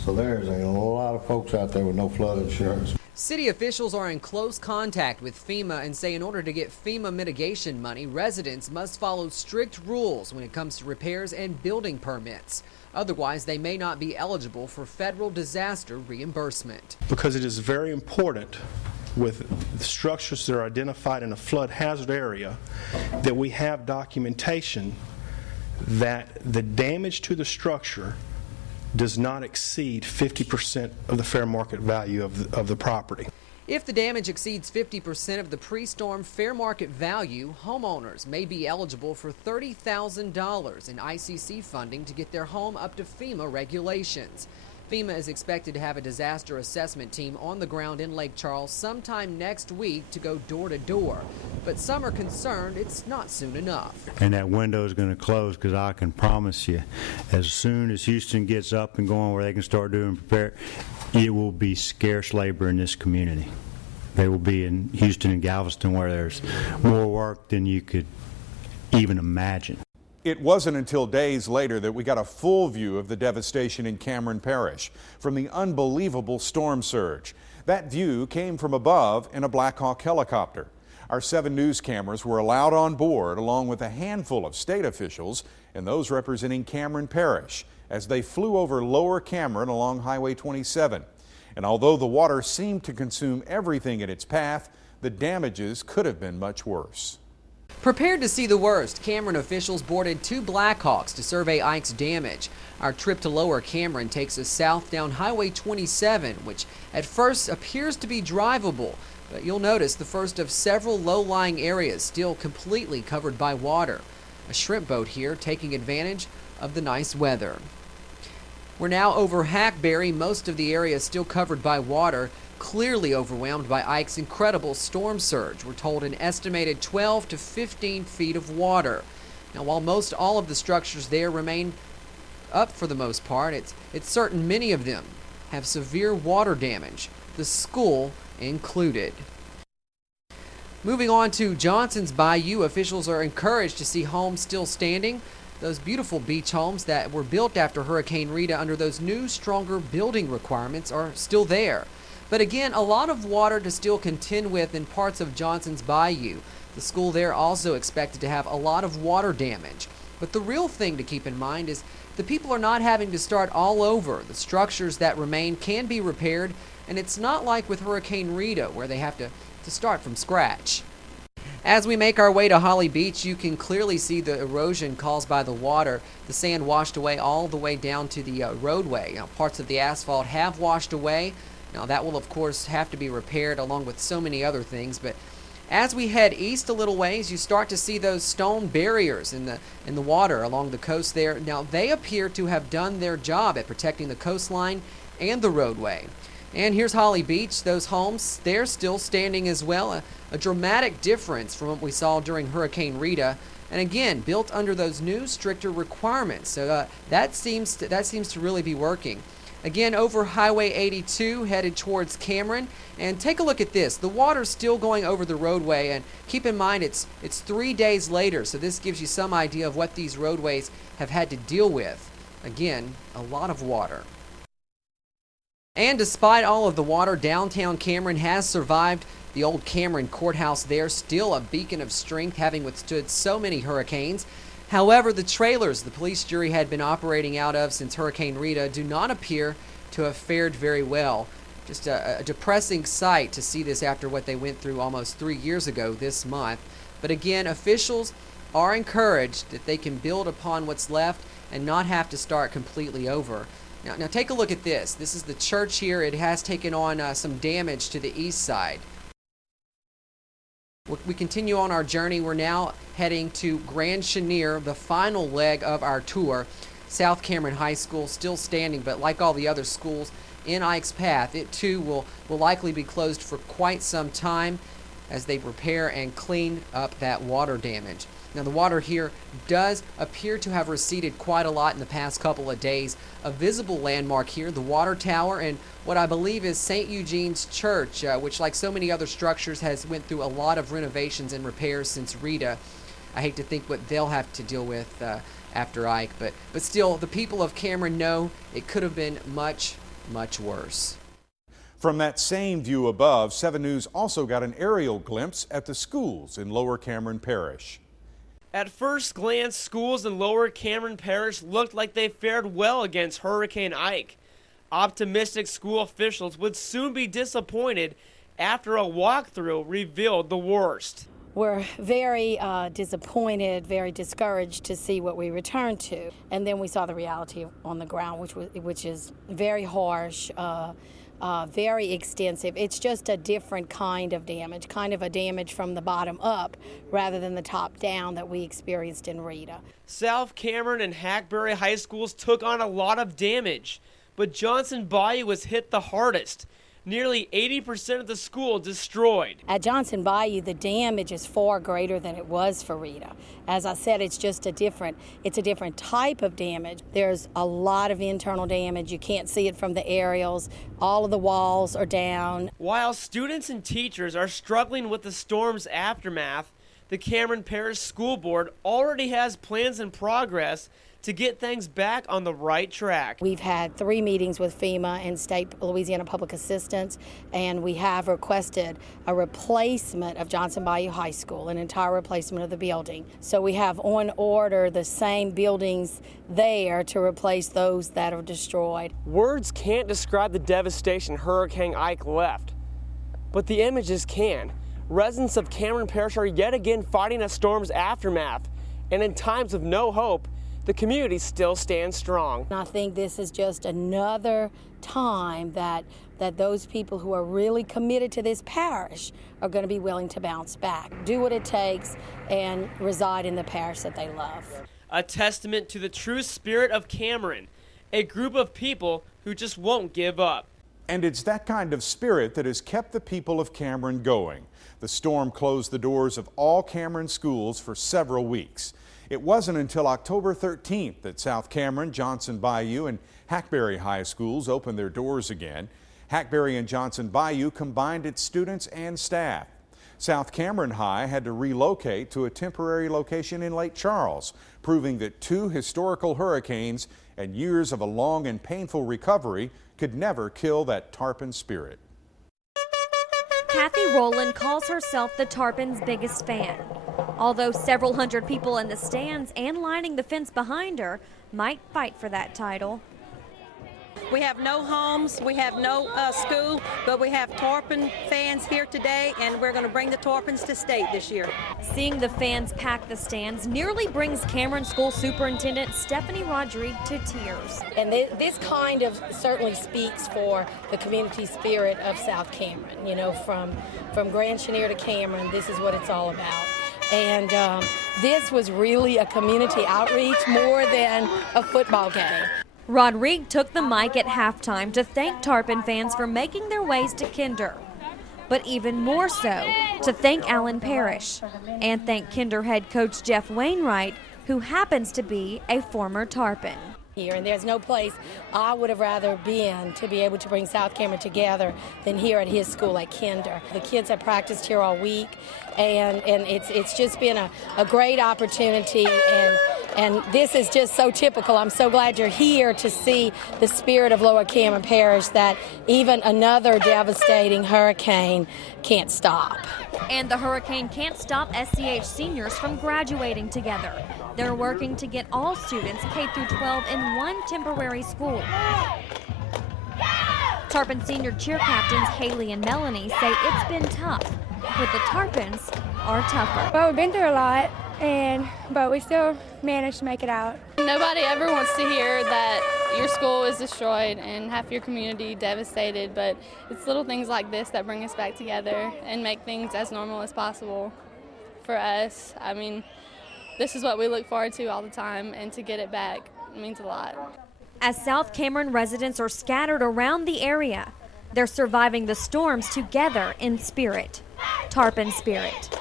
So there's a lot of folks out there with no flood insurance. City officials are in close contact with FEMA and say in order to get FEMA mitigation money, residents must follow strict rules when it comes to repairs and building permits. Otherwise, they may not be eligible for federal disaster reimbursement. Because it is very important with structures that are identified in a flood hazard area that we have documentation that the damage to the structure does not exceed 50% of the fair market value of the property. If the damage exceeds 50% of the pre-storm fair market value, homeowners may be eligible for $30,000 in ICC funding to get their home up to FEMA regulations. FEMA is expected to have a disaster assessment team on the ground in Lake Charles sometime next week to go door to door. But some are concerned it's not soon enough. And that window is going to close because I can promise you, as soon as Houston gets up and going where they can start doing prepare, it will be scarce labor in this community. They will be in Houston and Galveston where there's more work than you could even imagine. It wasn't until days later that we got a full view of the devastation in Cameron Parish from the unbelievable storm surge. That view came from above in a Black Hawk helicopter. Our 7 news cameras were allowed on board along with a handful of state officials and those representing Cameron Parish as they flew over Lower Cameron along Highway 27. And although the water seemed to consume everything in its path, the damages could have been much worse. Prepared to see the worst, Cameron officials boarded 2 Blackhawks to survey Ike's damage. Our trip to Lower Cameron takes us south down Highway 27, which at first appears to be drivable, but you'll notice the first of several low-lying areas still completely covered by water. A shrimp boat here taking advantage of the nice weather. We're now over Hackberry, most of the area is still covered by water, clearly overwhelmed by Ike's incredible storm surge. We're told an estimated 12 to 15 feet of water. Now, while most all of the structures there remain up for the most part, it's certain many of them have severe water damage, the school included. Moving on to Johnson's Bayou, officials are encouraged to see homes still standing. Those beautiful beach homes that were built after Hurricane Rita under those new, stronger building requirements are still there. But again, a lot of water to still contend with in parts of Johnson's Bayou. The school there also expected to have a lot of water damage. But the real thing to keep in mind is the people are not having to start all over. The structures that remain can be repaired, and it's not like with Hurricane Rita where they have to start from scratch. As we make our way to Holly Beach, you can clearly see the erosion caused by the water. The sand washed away all the way down to the roadway. Now, parts of the asphalt have washed away. Now, that will, of course, have to be repaired along with so many other things. But as we head east a little ways, you start to see those stone barriers in the water along the coast there. Now, they appear to have done their job at protecting the coastline and the roadway. And here's Holly Beach. Those homes, they're still standing as well. A dramatic difference from what we saw during Hurricane Rita. And again, built under those new, stricter requirements. So that seems to really be working. Again, over Highway 82, headed towards Cameron. And take a look at this. The water's still going over the roadway. And keep in mind, it's 3 days later. So this gives you some idea of what these roadways have had to deal with. Again, a lot of water. And despite all of the water, downtown Cameron has survived. The old Cameron courthouse there, still a beacon of strength, having withstood so many hurricanes. However, the trailers the police jury had been operating out of since Hurricane Rita do not appear to have fared very well. Just a depressing sight to see this after what they went through almost 3 years ago this month. But again, officials are encouraged that they can build upon what's left and not have to start completely over. Now take a look at this. This is the church here. It has taken on some damage to the east side. We continue on our journey. We're now heading to Grand Chenier, the final leg of our tour. South Cameron High School still standing, but like all the other schools in Ike's path, it too will likely be closed for quite some time as they repair and clean up that water damage. Now, the water here does appear to have receded quite a lot in the past couple of days. A visible landmark here, the water tower, and what I believe is St. Eugene's Church, which, like so many other structures, has went through a lot of renovations and repairs since Rita. I hate to think what they'll have to deal with after Ike, but still, the people of Cameron know it could have been much, much worse. From that same view above, 7 News also got an aerial glimpse at the schools in Lower Cameron Parish. At first glance, schools in Lower Cameron Parish looked like they fared well against Hurricane Ike. Optimistic school officials would soon be disappointed after a walkthrough revealed the worst. We're very disappointed, very discouraged to see what we returned to. And then we saw the reality on the ground, which is very harsh, very extensive. It's just a different kind of a damage from the bottom up rather than the top down that we experienced in Rita. South Cameron and Hackberry high schools took on a lot of damage, but Johnson Bayou was hit the hardest. Nearly 80% of the school destroyed. At Johnson Bayou, the damage is far greater than it was for Rita. As I said, it's a different type of damage. There's a lot of internal damage. You can't see it from the aerials. All of the walls are down. While students and teachers are struggling with the storm's aftermath, the Cameron Parish School Board already has plans in progress to get things back on the right track. We've had 3 meetings with FEMA and State Louisiana Public Assistance, and we have requested a replacement of Johnson Bayou High School, an entire replacement of the building. So we have on order the same buildings there to replace those that are destroyed. Words can't describe the devastation Hurricane Ike left, but the images can. Residents of Cameron Parish are yet again fighting a storm's aftermath, and in times of no hope, the community still stands strong. I think this is just another time that those people who are really committed to this parish are going to be willing to bounce back, do what it takes, and reside in the parish that they love. A testament to the true spirit of Cameron, a group of people who just won't give up. And it's that kind of spirit that has kept the people of Cameron going. The storm closed the doors of all Cameron schools for several weeks. It wasn't until October 13th that South Cameron, Johnson Bayou, and Hackberry High Schools opened their doors again. Hackberry and Johnson Bayou combined its students and staff. South Cameron High had to relocate to a temporary location in Lake Charles, proving that 2 historical hurricanes and years of a long and painful recovery could never kill that Tarpon spirit. Kathy Rowland calls herself the Tarpon's biggest fan. Although several hundred people in the stands and lining the fence behind her might fight for that title. We have no homes, we have no school, but we have Tarpon fans here today, and we're going to bring the Tarpons to state this year. Seeing the fans pack the stands nearly brings Cameron School Superintendent Stephanie Rodrigue to tears. And this kind of certainly speaks for the community spirit of South Cameron. You know, from Grand Chenier to Cameron, this is what it's all about. And this was really a community outreach more than a football game. Rodrigue took the mic at halftime to thank Tarpon fans for making their ways to Kinder, but even more so to thank Allen Parrish and thank Kinder head coach Jeff Wainwright, who happens to be a former Tarpon. Here, and there's no place I would have rather been to be able to bring South Cameron together than here at his school at Kinder. The kids have practiced here all week, and it's just been a great opportunity, and this is just so typical. I'm so glad you're here to see the spirit of Lower Cameron Parish that even another devastating hurricane can't stop. And the hurricane can't stop SCH seniors from graduating together. They're working to get all students K through 12 in one temporary school. Tarpon senior cheer captains Haley and Melanie say it's been tough, but the Tarpons are tougher. Well, we've been through a lot, but we still managed to make it out. Nobody ever wants to hear that your school is destroyed and half your community devastated, but it's little things like this that bring us back together and make things as normal as possible for us. I mean, this is what we look forward to all the time, and to get it back means a lot. As South Cameron residents are scattered around the area, they're surviving the storms together in spirit, Tarpon spirit.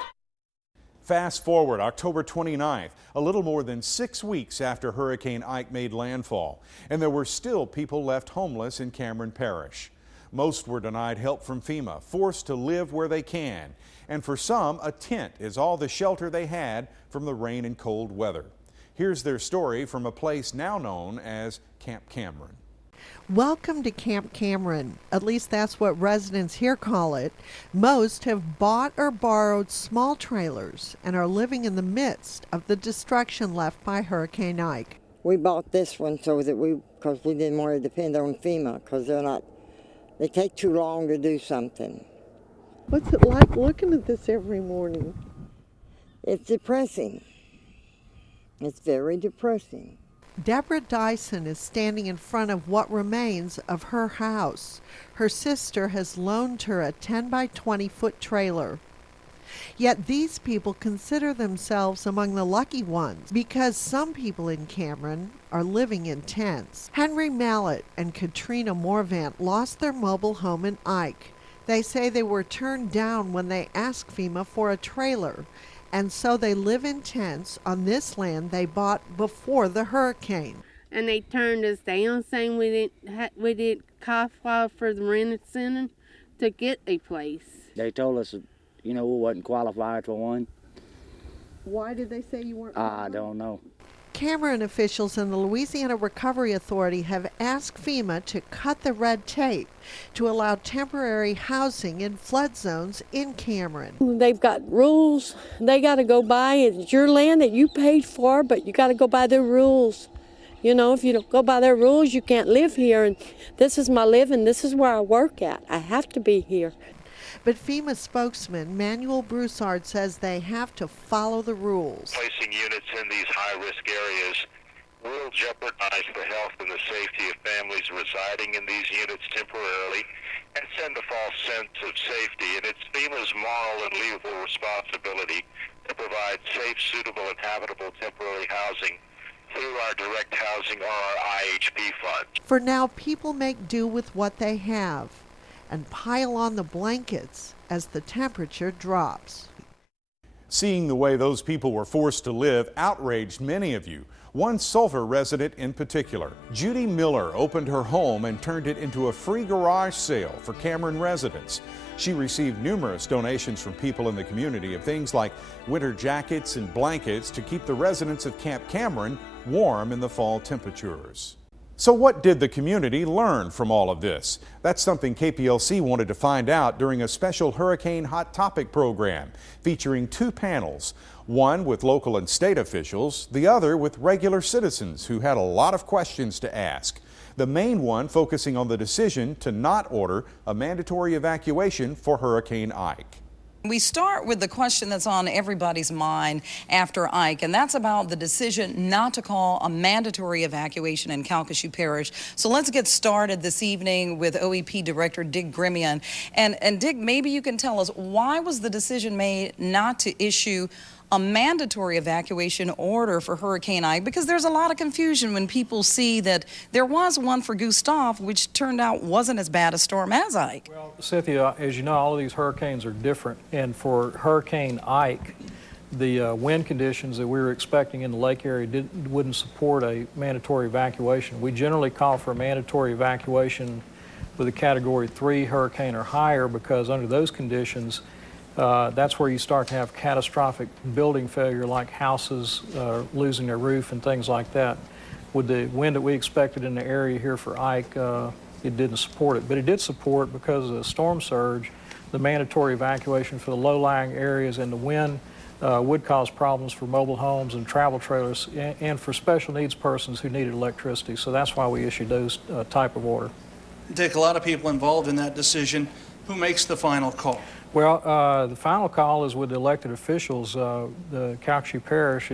Fast forward October 29th, a little more than 6 weeks after Hurricane Ike made landfall, and there were still people left homeless in Cameron Parish. Most were denied help from FEMA, forced to live where they can. And for some, a tent is all the shelter they had from the rain and cold weather. Here's their story from a place now known as Camp Cameron. Welcome to Camp Cameron. At least that's what residents here call it. Most have bought or borrowed small trailers and are living in the midst of the destruction left by Hurricane Ike. We bought this one so that because we didn't want to depend on FEMA, because they take too long to do something. What's it like looking at this every morning? It's depressing. It's very depressing. Deborah Dyson is standing in front of what remains of her house. Her sister has loaned her a 10 by 20 foot trailer. Yet these people consider themselves among the lucky ones because some people in Cameron are living in tents. Henry Mallett and Katrina Morvant lost their mobile home in Ike. They say they were turned down when they asked FEMA for a trailer, and so they live in tents on this land they bought before the hurricane. And they turned us down, saying we didn't qualify for the rental center to get a place. They told us, we wasn't qualified for one. Why did they say you weren't? I don't know. Cameron officials and the Louisiana Recovery Authority have asked FEMA to cut the red tape to allow temporary housing in flood zones in Cameron. They've got rules they got to go by. It's your land that you paid for, but you got to go by their rules. If you don't go by their rules, you can't live here. And this is my living. This is where I work at. I have to be here. But FEMA spokesman Manuel Broussard says they have to follow the rules. Placing units in these high-risk areas will jeopardize the health and the safety of families residing in these units temporarily and send a false sense of safety. And it's FEMA's moral and legal responsibility to provide safe, suitable, and habitable temporary housing through our direct housing or our IHP fund. For now, people make do with what they have and pile on the blankets as the temperature drops. Seeing the way those people were forced to live outraged many of you. One Sulphur resident in particular, Judy Miller, opened her home and turned it into a free garage sale for Cameron residents. She received numerous donations from people in the community of things like winter jackets and blankets to keep the residents of Camp Cameron warm in the fall temperatures. So what did the community learn from all of this? That's something KPLC wanted to find out during a special Hurricane Hot Topic program featuring two panels, one with local and state officials, the other with regular citizens who had a lot of questions to ask. The main one focusing on the decision to not order a mandatory evacuation for Hurricane Ike. We start with the question that's on everybody's mind after Ike, and that's about the decision not to call a mandatory evacuation in Calcasieu Parish. So let's get started this evening with OEP Director Dick Grimion. And Dick, maybe you can tell us, why was the decision made not to issue a mandatory evacuation order for Hurricane Ike? Because there's a lot of confusion when people see that there was one for Gustav, which turned out wasn't as bad a storm as Ike. Well, Cynthia, as you know, all of these hurricanes are different. And for Hurricane Ike, the wind conditions that we were expecting in the lake area wouldn't support a mandatory evacuation. We generally call for a mandatory evacuation with a Category 3 hurricane or higher, because under those conditions, that's where you start to have catastrophic building failure, like houses losing their roof and things like that. With the wind that we expected in the area here for Ike, it didn't support it. But it did support, because of the storm surge, the mandatory evacuation for the low-lying areas, and the wind would cause problems for mobile homes and travel trailers and for special needs persons who needed electricity. So that's why we issued those type of order. Dick, a lot of people involved in that decision. Who makes the final call? Well, the final call is with the elected officials. The Calcasieu Parish,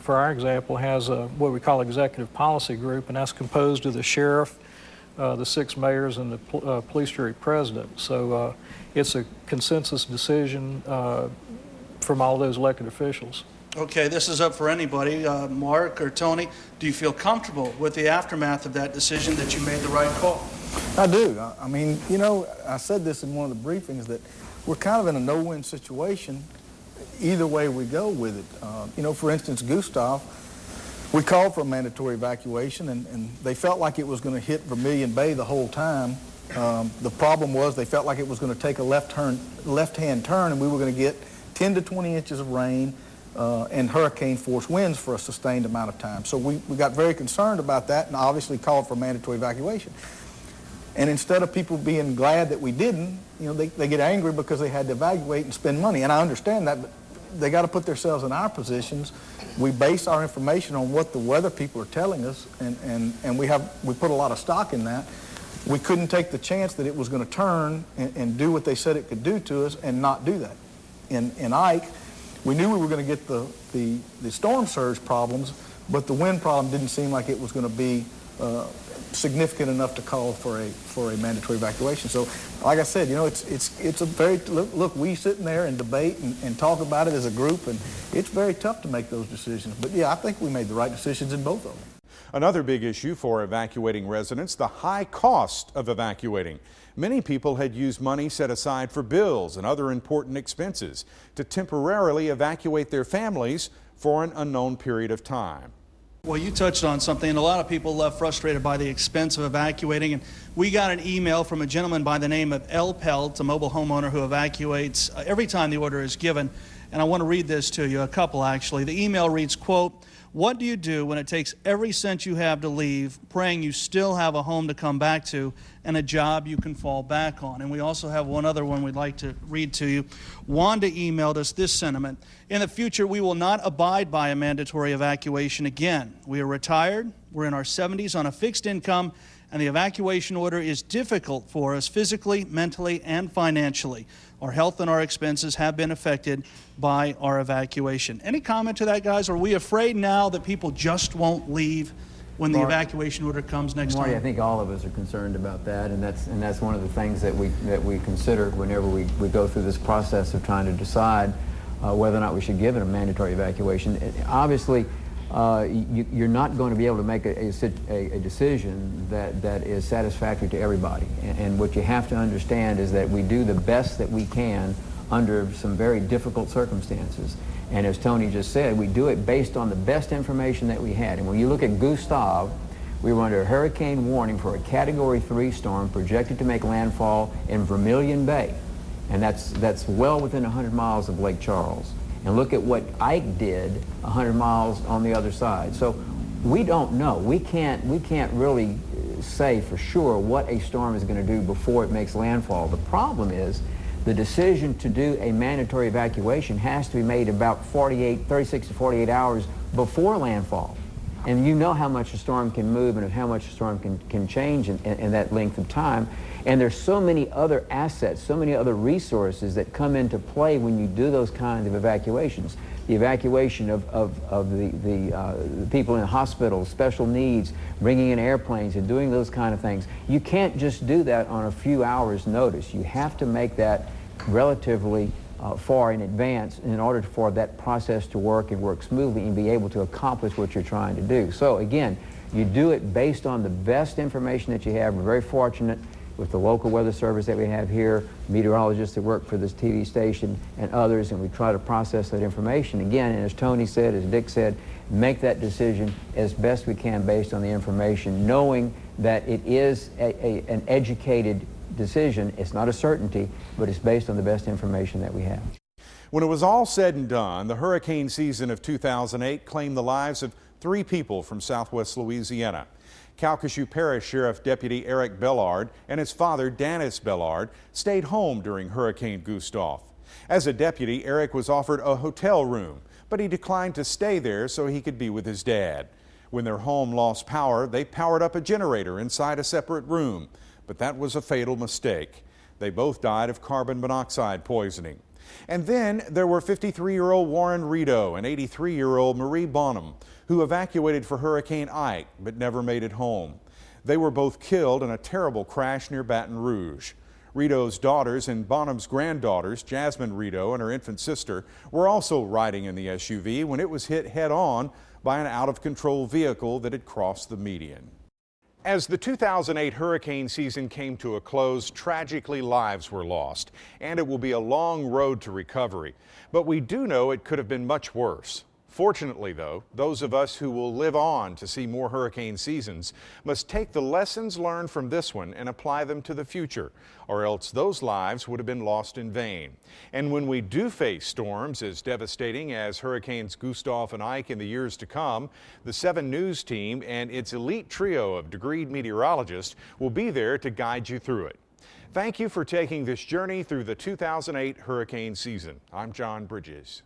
for our example, has what we call executive policy group, and that's composed of the sheriff, the 6 mayors, and the police jury president. So it's a consensus decision from all those elected officials. Okay, this is up for anybody. Mark or Tony, do you feel comfortable with the aftermath of that decision, that you made the right call? I do. I mean, I said this in one of the briefings, that we're kind of in a no-win situation either way we go with it. For instance, Gustav, we called for a mandatory evacuation, and they felt like it was going to hit Vermilion Bay the whole time, The problem was they felt like it was going to take a left-hand turn, and we were going to get 10 to 20 inches of rain and hurricane force winds for a sustained amount of time. So we got very concerned about that and obviously called for mandatory evacuation. And instead of people being glad that we didn't, they get angry because they had to evacuate and spend money. And I understand that, but they got to put themselves in our positions. We base our information on what the weather people are telling us, and we put a lot of stock in that. We couldn't take the chance that it was going to turn and do what they said it could do to us and not do that. In Ike, we knew we were going to get the storm surge problems, but the wind problem didn't seem like it was going to be significant enough to call for a mandatory evacuation. So, like I said, it's a very look. We sit in there and debate and talk about it as a group, and it's very tough to make those decisions. But yeah, I think we made the right decisions in both of them. Another big issue for evacuating residents, the high cost of evacuating. Many people had used money set aside for bills and other important expenses to temporarily evacuate their families for an unknown period of time. Well, you touched on something, and a lot of people left frustrated by the expense of evacuating. And we got an email from a gentleman by the name of El Pelt, a mobile homeowner who evacuates every time the order is given. And I want to read this to you, a couple actually. The email reads, quote, "What do you do when it takes every cent you have to leave, praying you still have a home to come back to and a job you can fall back on?" And we also have one other one we'd like to read to you. Wanda emailed us this sentiment: "In the future, we will not abide by a mandatory evacuation again. We are retired, we're in our 70s on a fixed income, and the evacuation order is difficult for us physically, mentally, and financially. Our health and our expenses have been affected by our evacuation." Any comment to that, guys? Are we afraid now that people just won't leave when the evacuation order comes next Marty, time? I think all of us are concerned about that, and that's one of the things that we consider whenever we go through this process of trying to decide whether or not we should give it a mandatory evacuation. Obviously, you're not going to be able to make a decision that is satisfactory to everybody. And what you have to understand is that we do the best that we can under some very difficult circumstances. And as Tony just said, we do it based on the best information that we had. And when you look at Gustav, we were under a hurricane warning for a Category 3 storm projected to make landfall in Vermilion Bay. And that's well within 100 miles of Lake Charles. And look at what Ike did 100 miles on the other side. So we don't know. We can't really say for sure what a storm is going to do before it makes landfall. The problem is the decision to do a mandatory evacuation has to be made about 36 to 48 hours before landfall. And you know how much a storm can move and how much a storm can change in that length of time. And there's so many other assets, so many other resources that come into play when you do those kinds of evacuations. The evacuation of the people in hospitals, special needs, bringing in airplanes and doing those kind of things. You can't just do that on a few hours' notice. You have to make that relatively far in advance in order for that process to work and work smoothly and be able to accomplish what you're trying to do. So again, you do it based on the best information that you have. We're very fortunate with the local weather service that we have here, meteorologists that work for this TV station and others, and we try to process that information. Again, and as Tony said, as Dick said, make that decision as best we can based on the information, knowing that it is an educated decision. It's not a certainty, but it's based on the best information that we have. When it was all said and done, the hurricane season of 2008 claimed the lives of 3 people from southwest Louisiana. Calcasieu Parish Sheriff Deputy Eric Bellard and his father, Dennis Bellard, stayed home during Hurricane Gustav. As a deputy, Eric was offered a hotel room, but he declined to stay there so he could be with his dad. When their home lost power, they powered up a generator inside a separate room, but that was a fatal mistake. They both died of carbon monoxide poisoning. And then there were 53-year-old Warren Rito and 83-year-old Marie Bonham, who evacuated for Hurricane Ike but never made it home. They were both killed in a terrible crash near Baton Rouge. Rito's daughters and Bonham's granddaughters, Jasmine Rito and her infant sister, were also riding in the SUV when it was hit head-on by an out-of-control vehicle that had crossed the median. As the 2008 hurricane season came to a close, tragically lives were lost, and it will be a long road to recovery. But we do know it could have been much worse. Fortunately, though, those of us who will live on to see more hurricane seasons must take the lessons learned from this one and apply them to the future, or else those lives would have been lost in vain. And when we do face storms as devastating as Hurricanes Gustav and Ike in the years to come, the 7 News team and its elite trio of degreed meteorologists will be there to guide you through it. Thank you for taking this journey through the 2008 hurricane season. I'm John Bridges.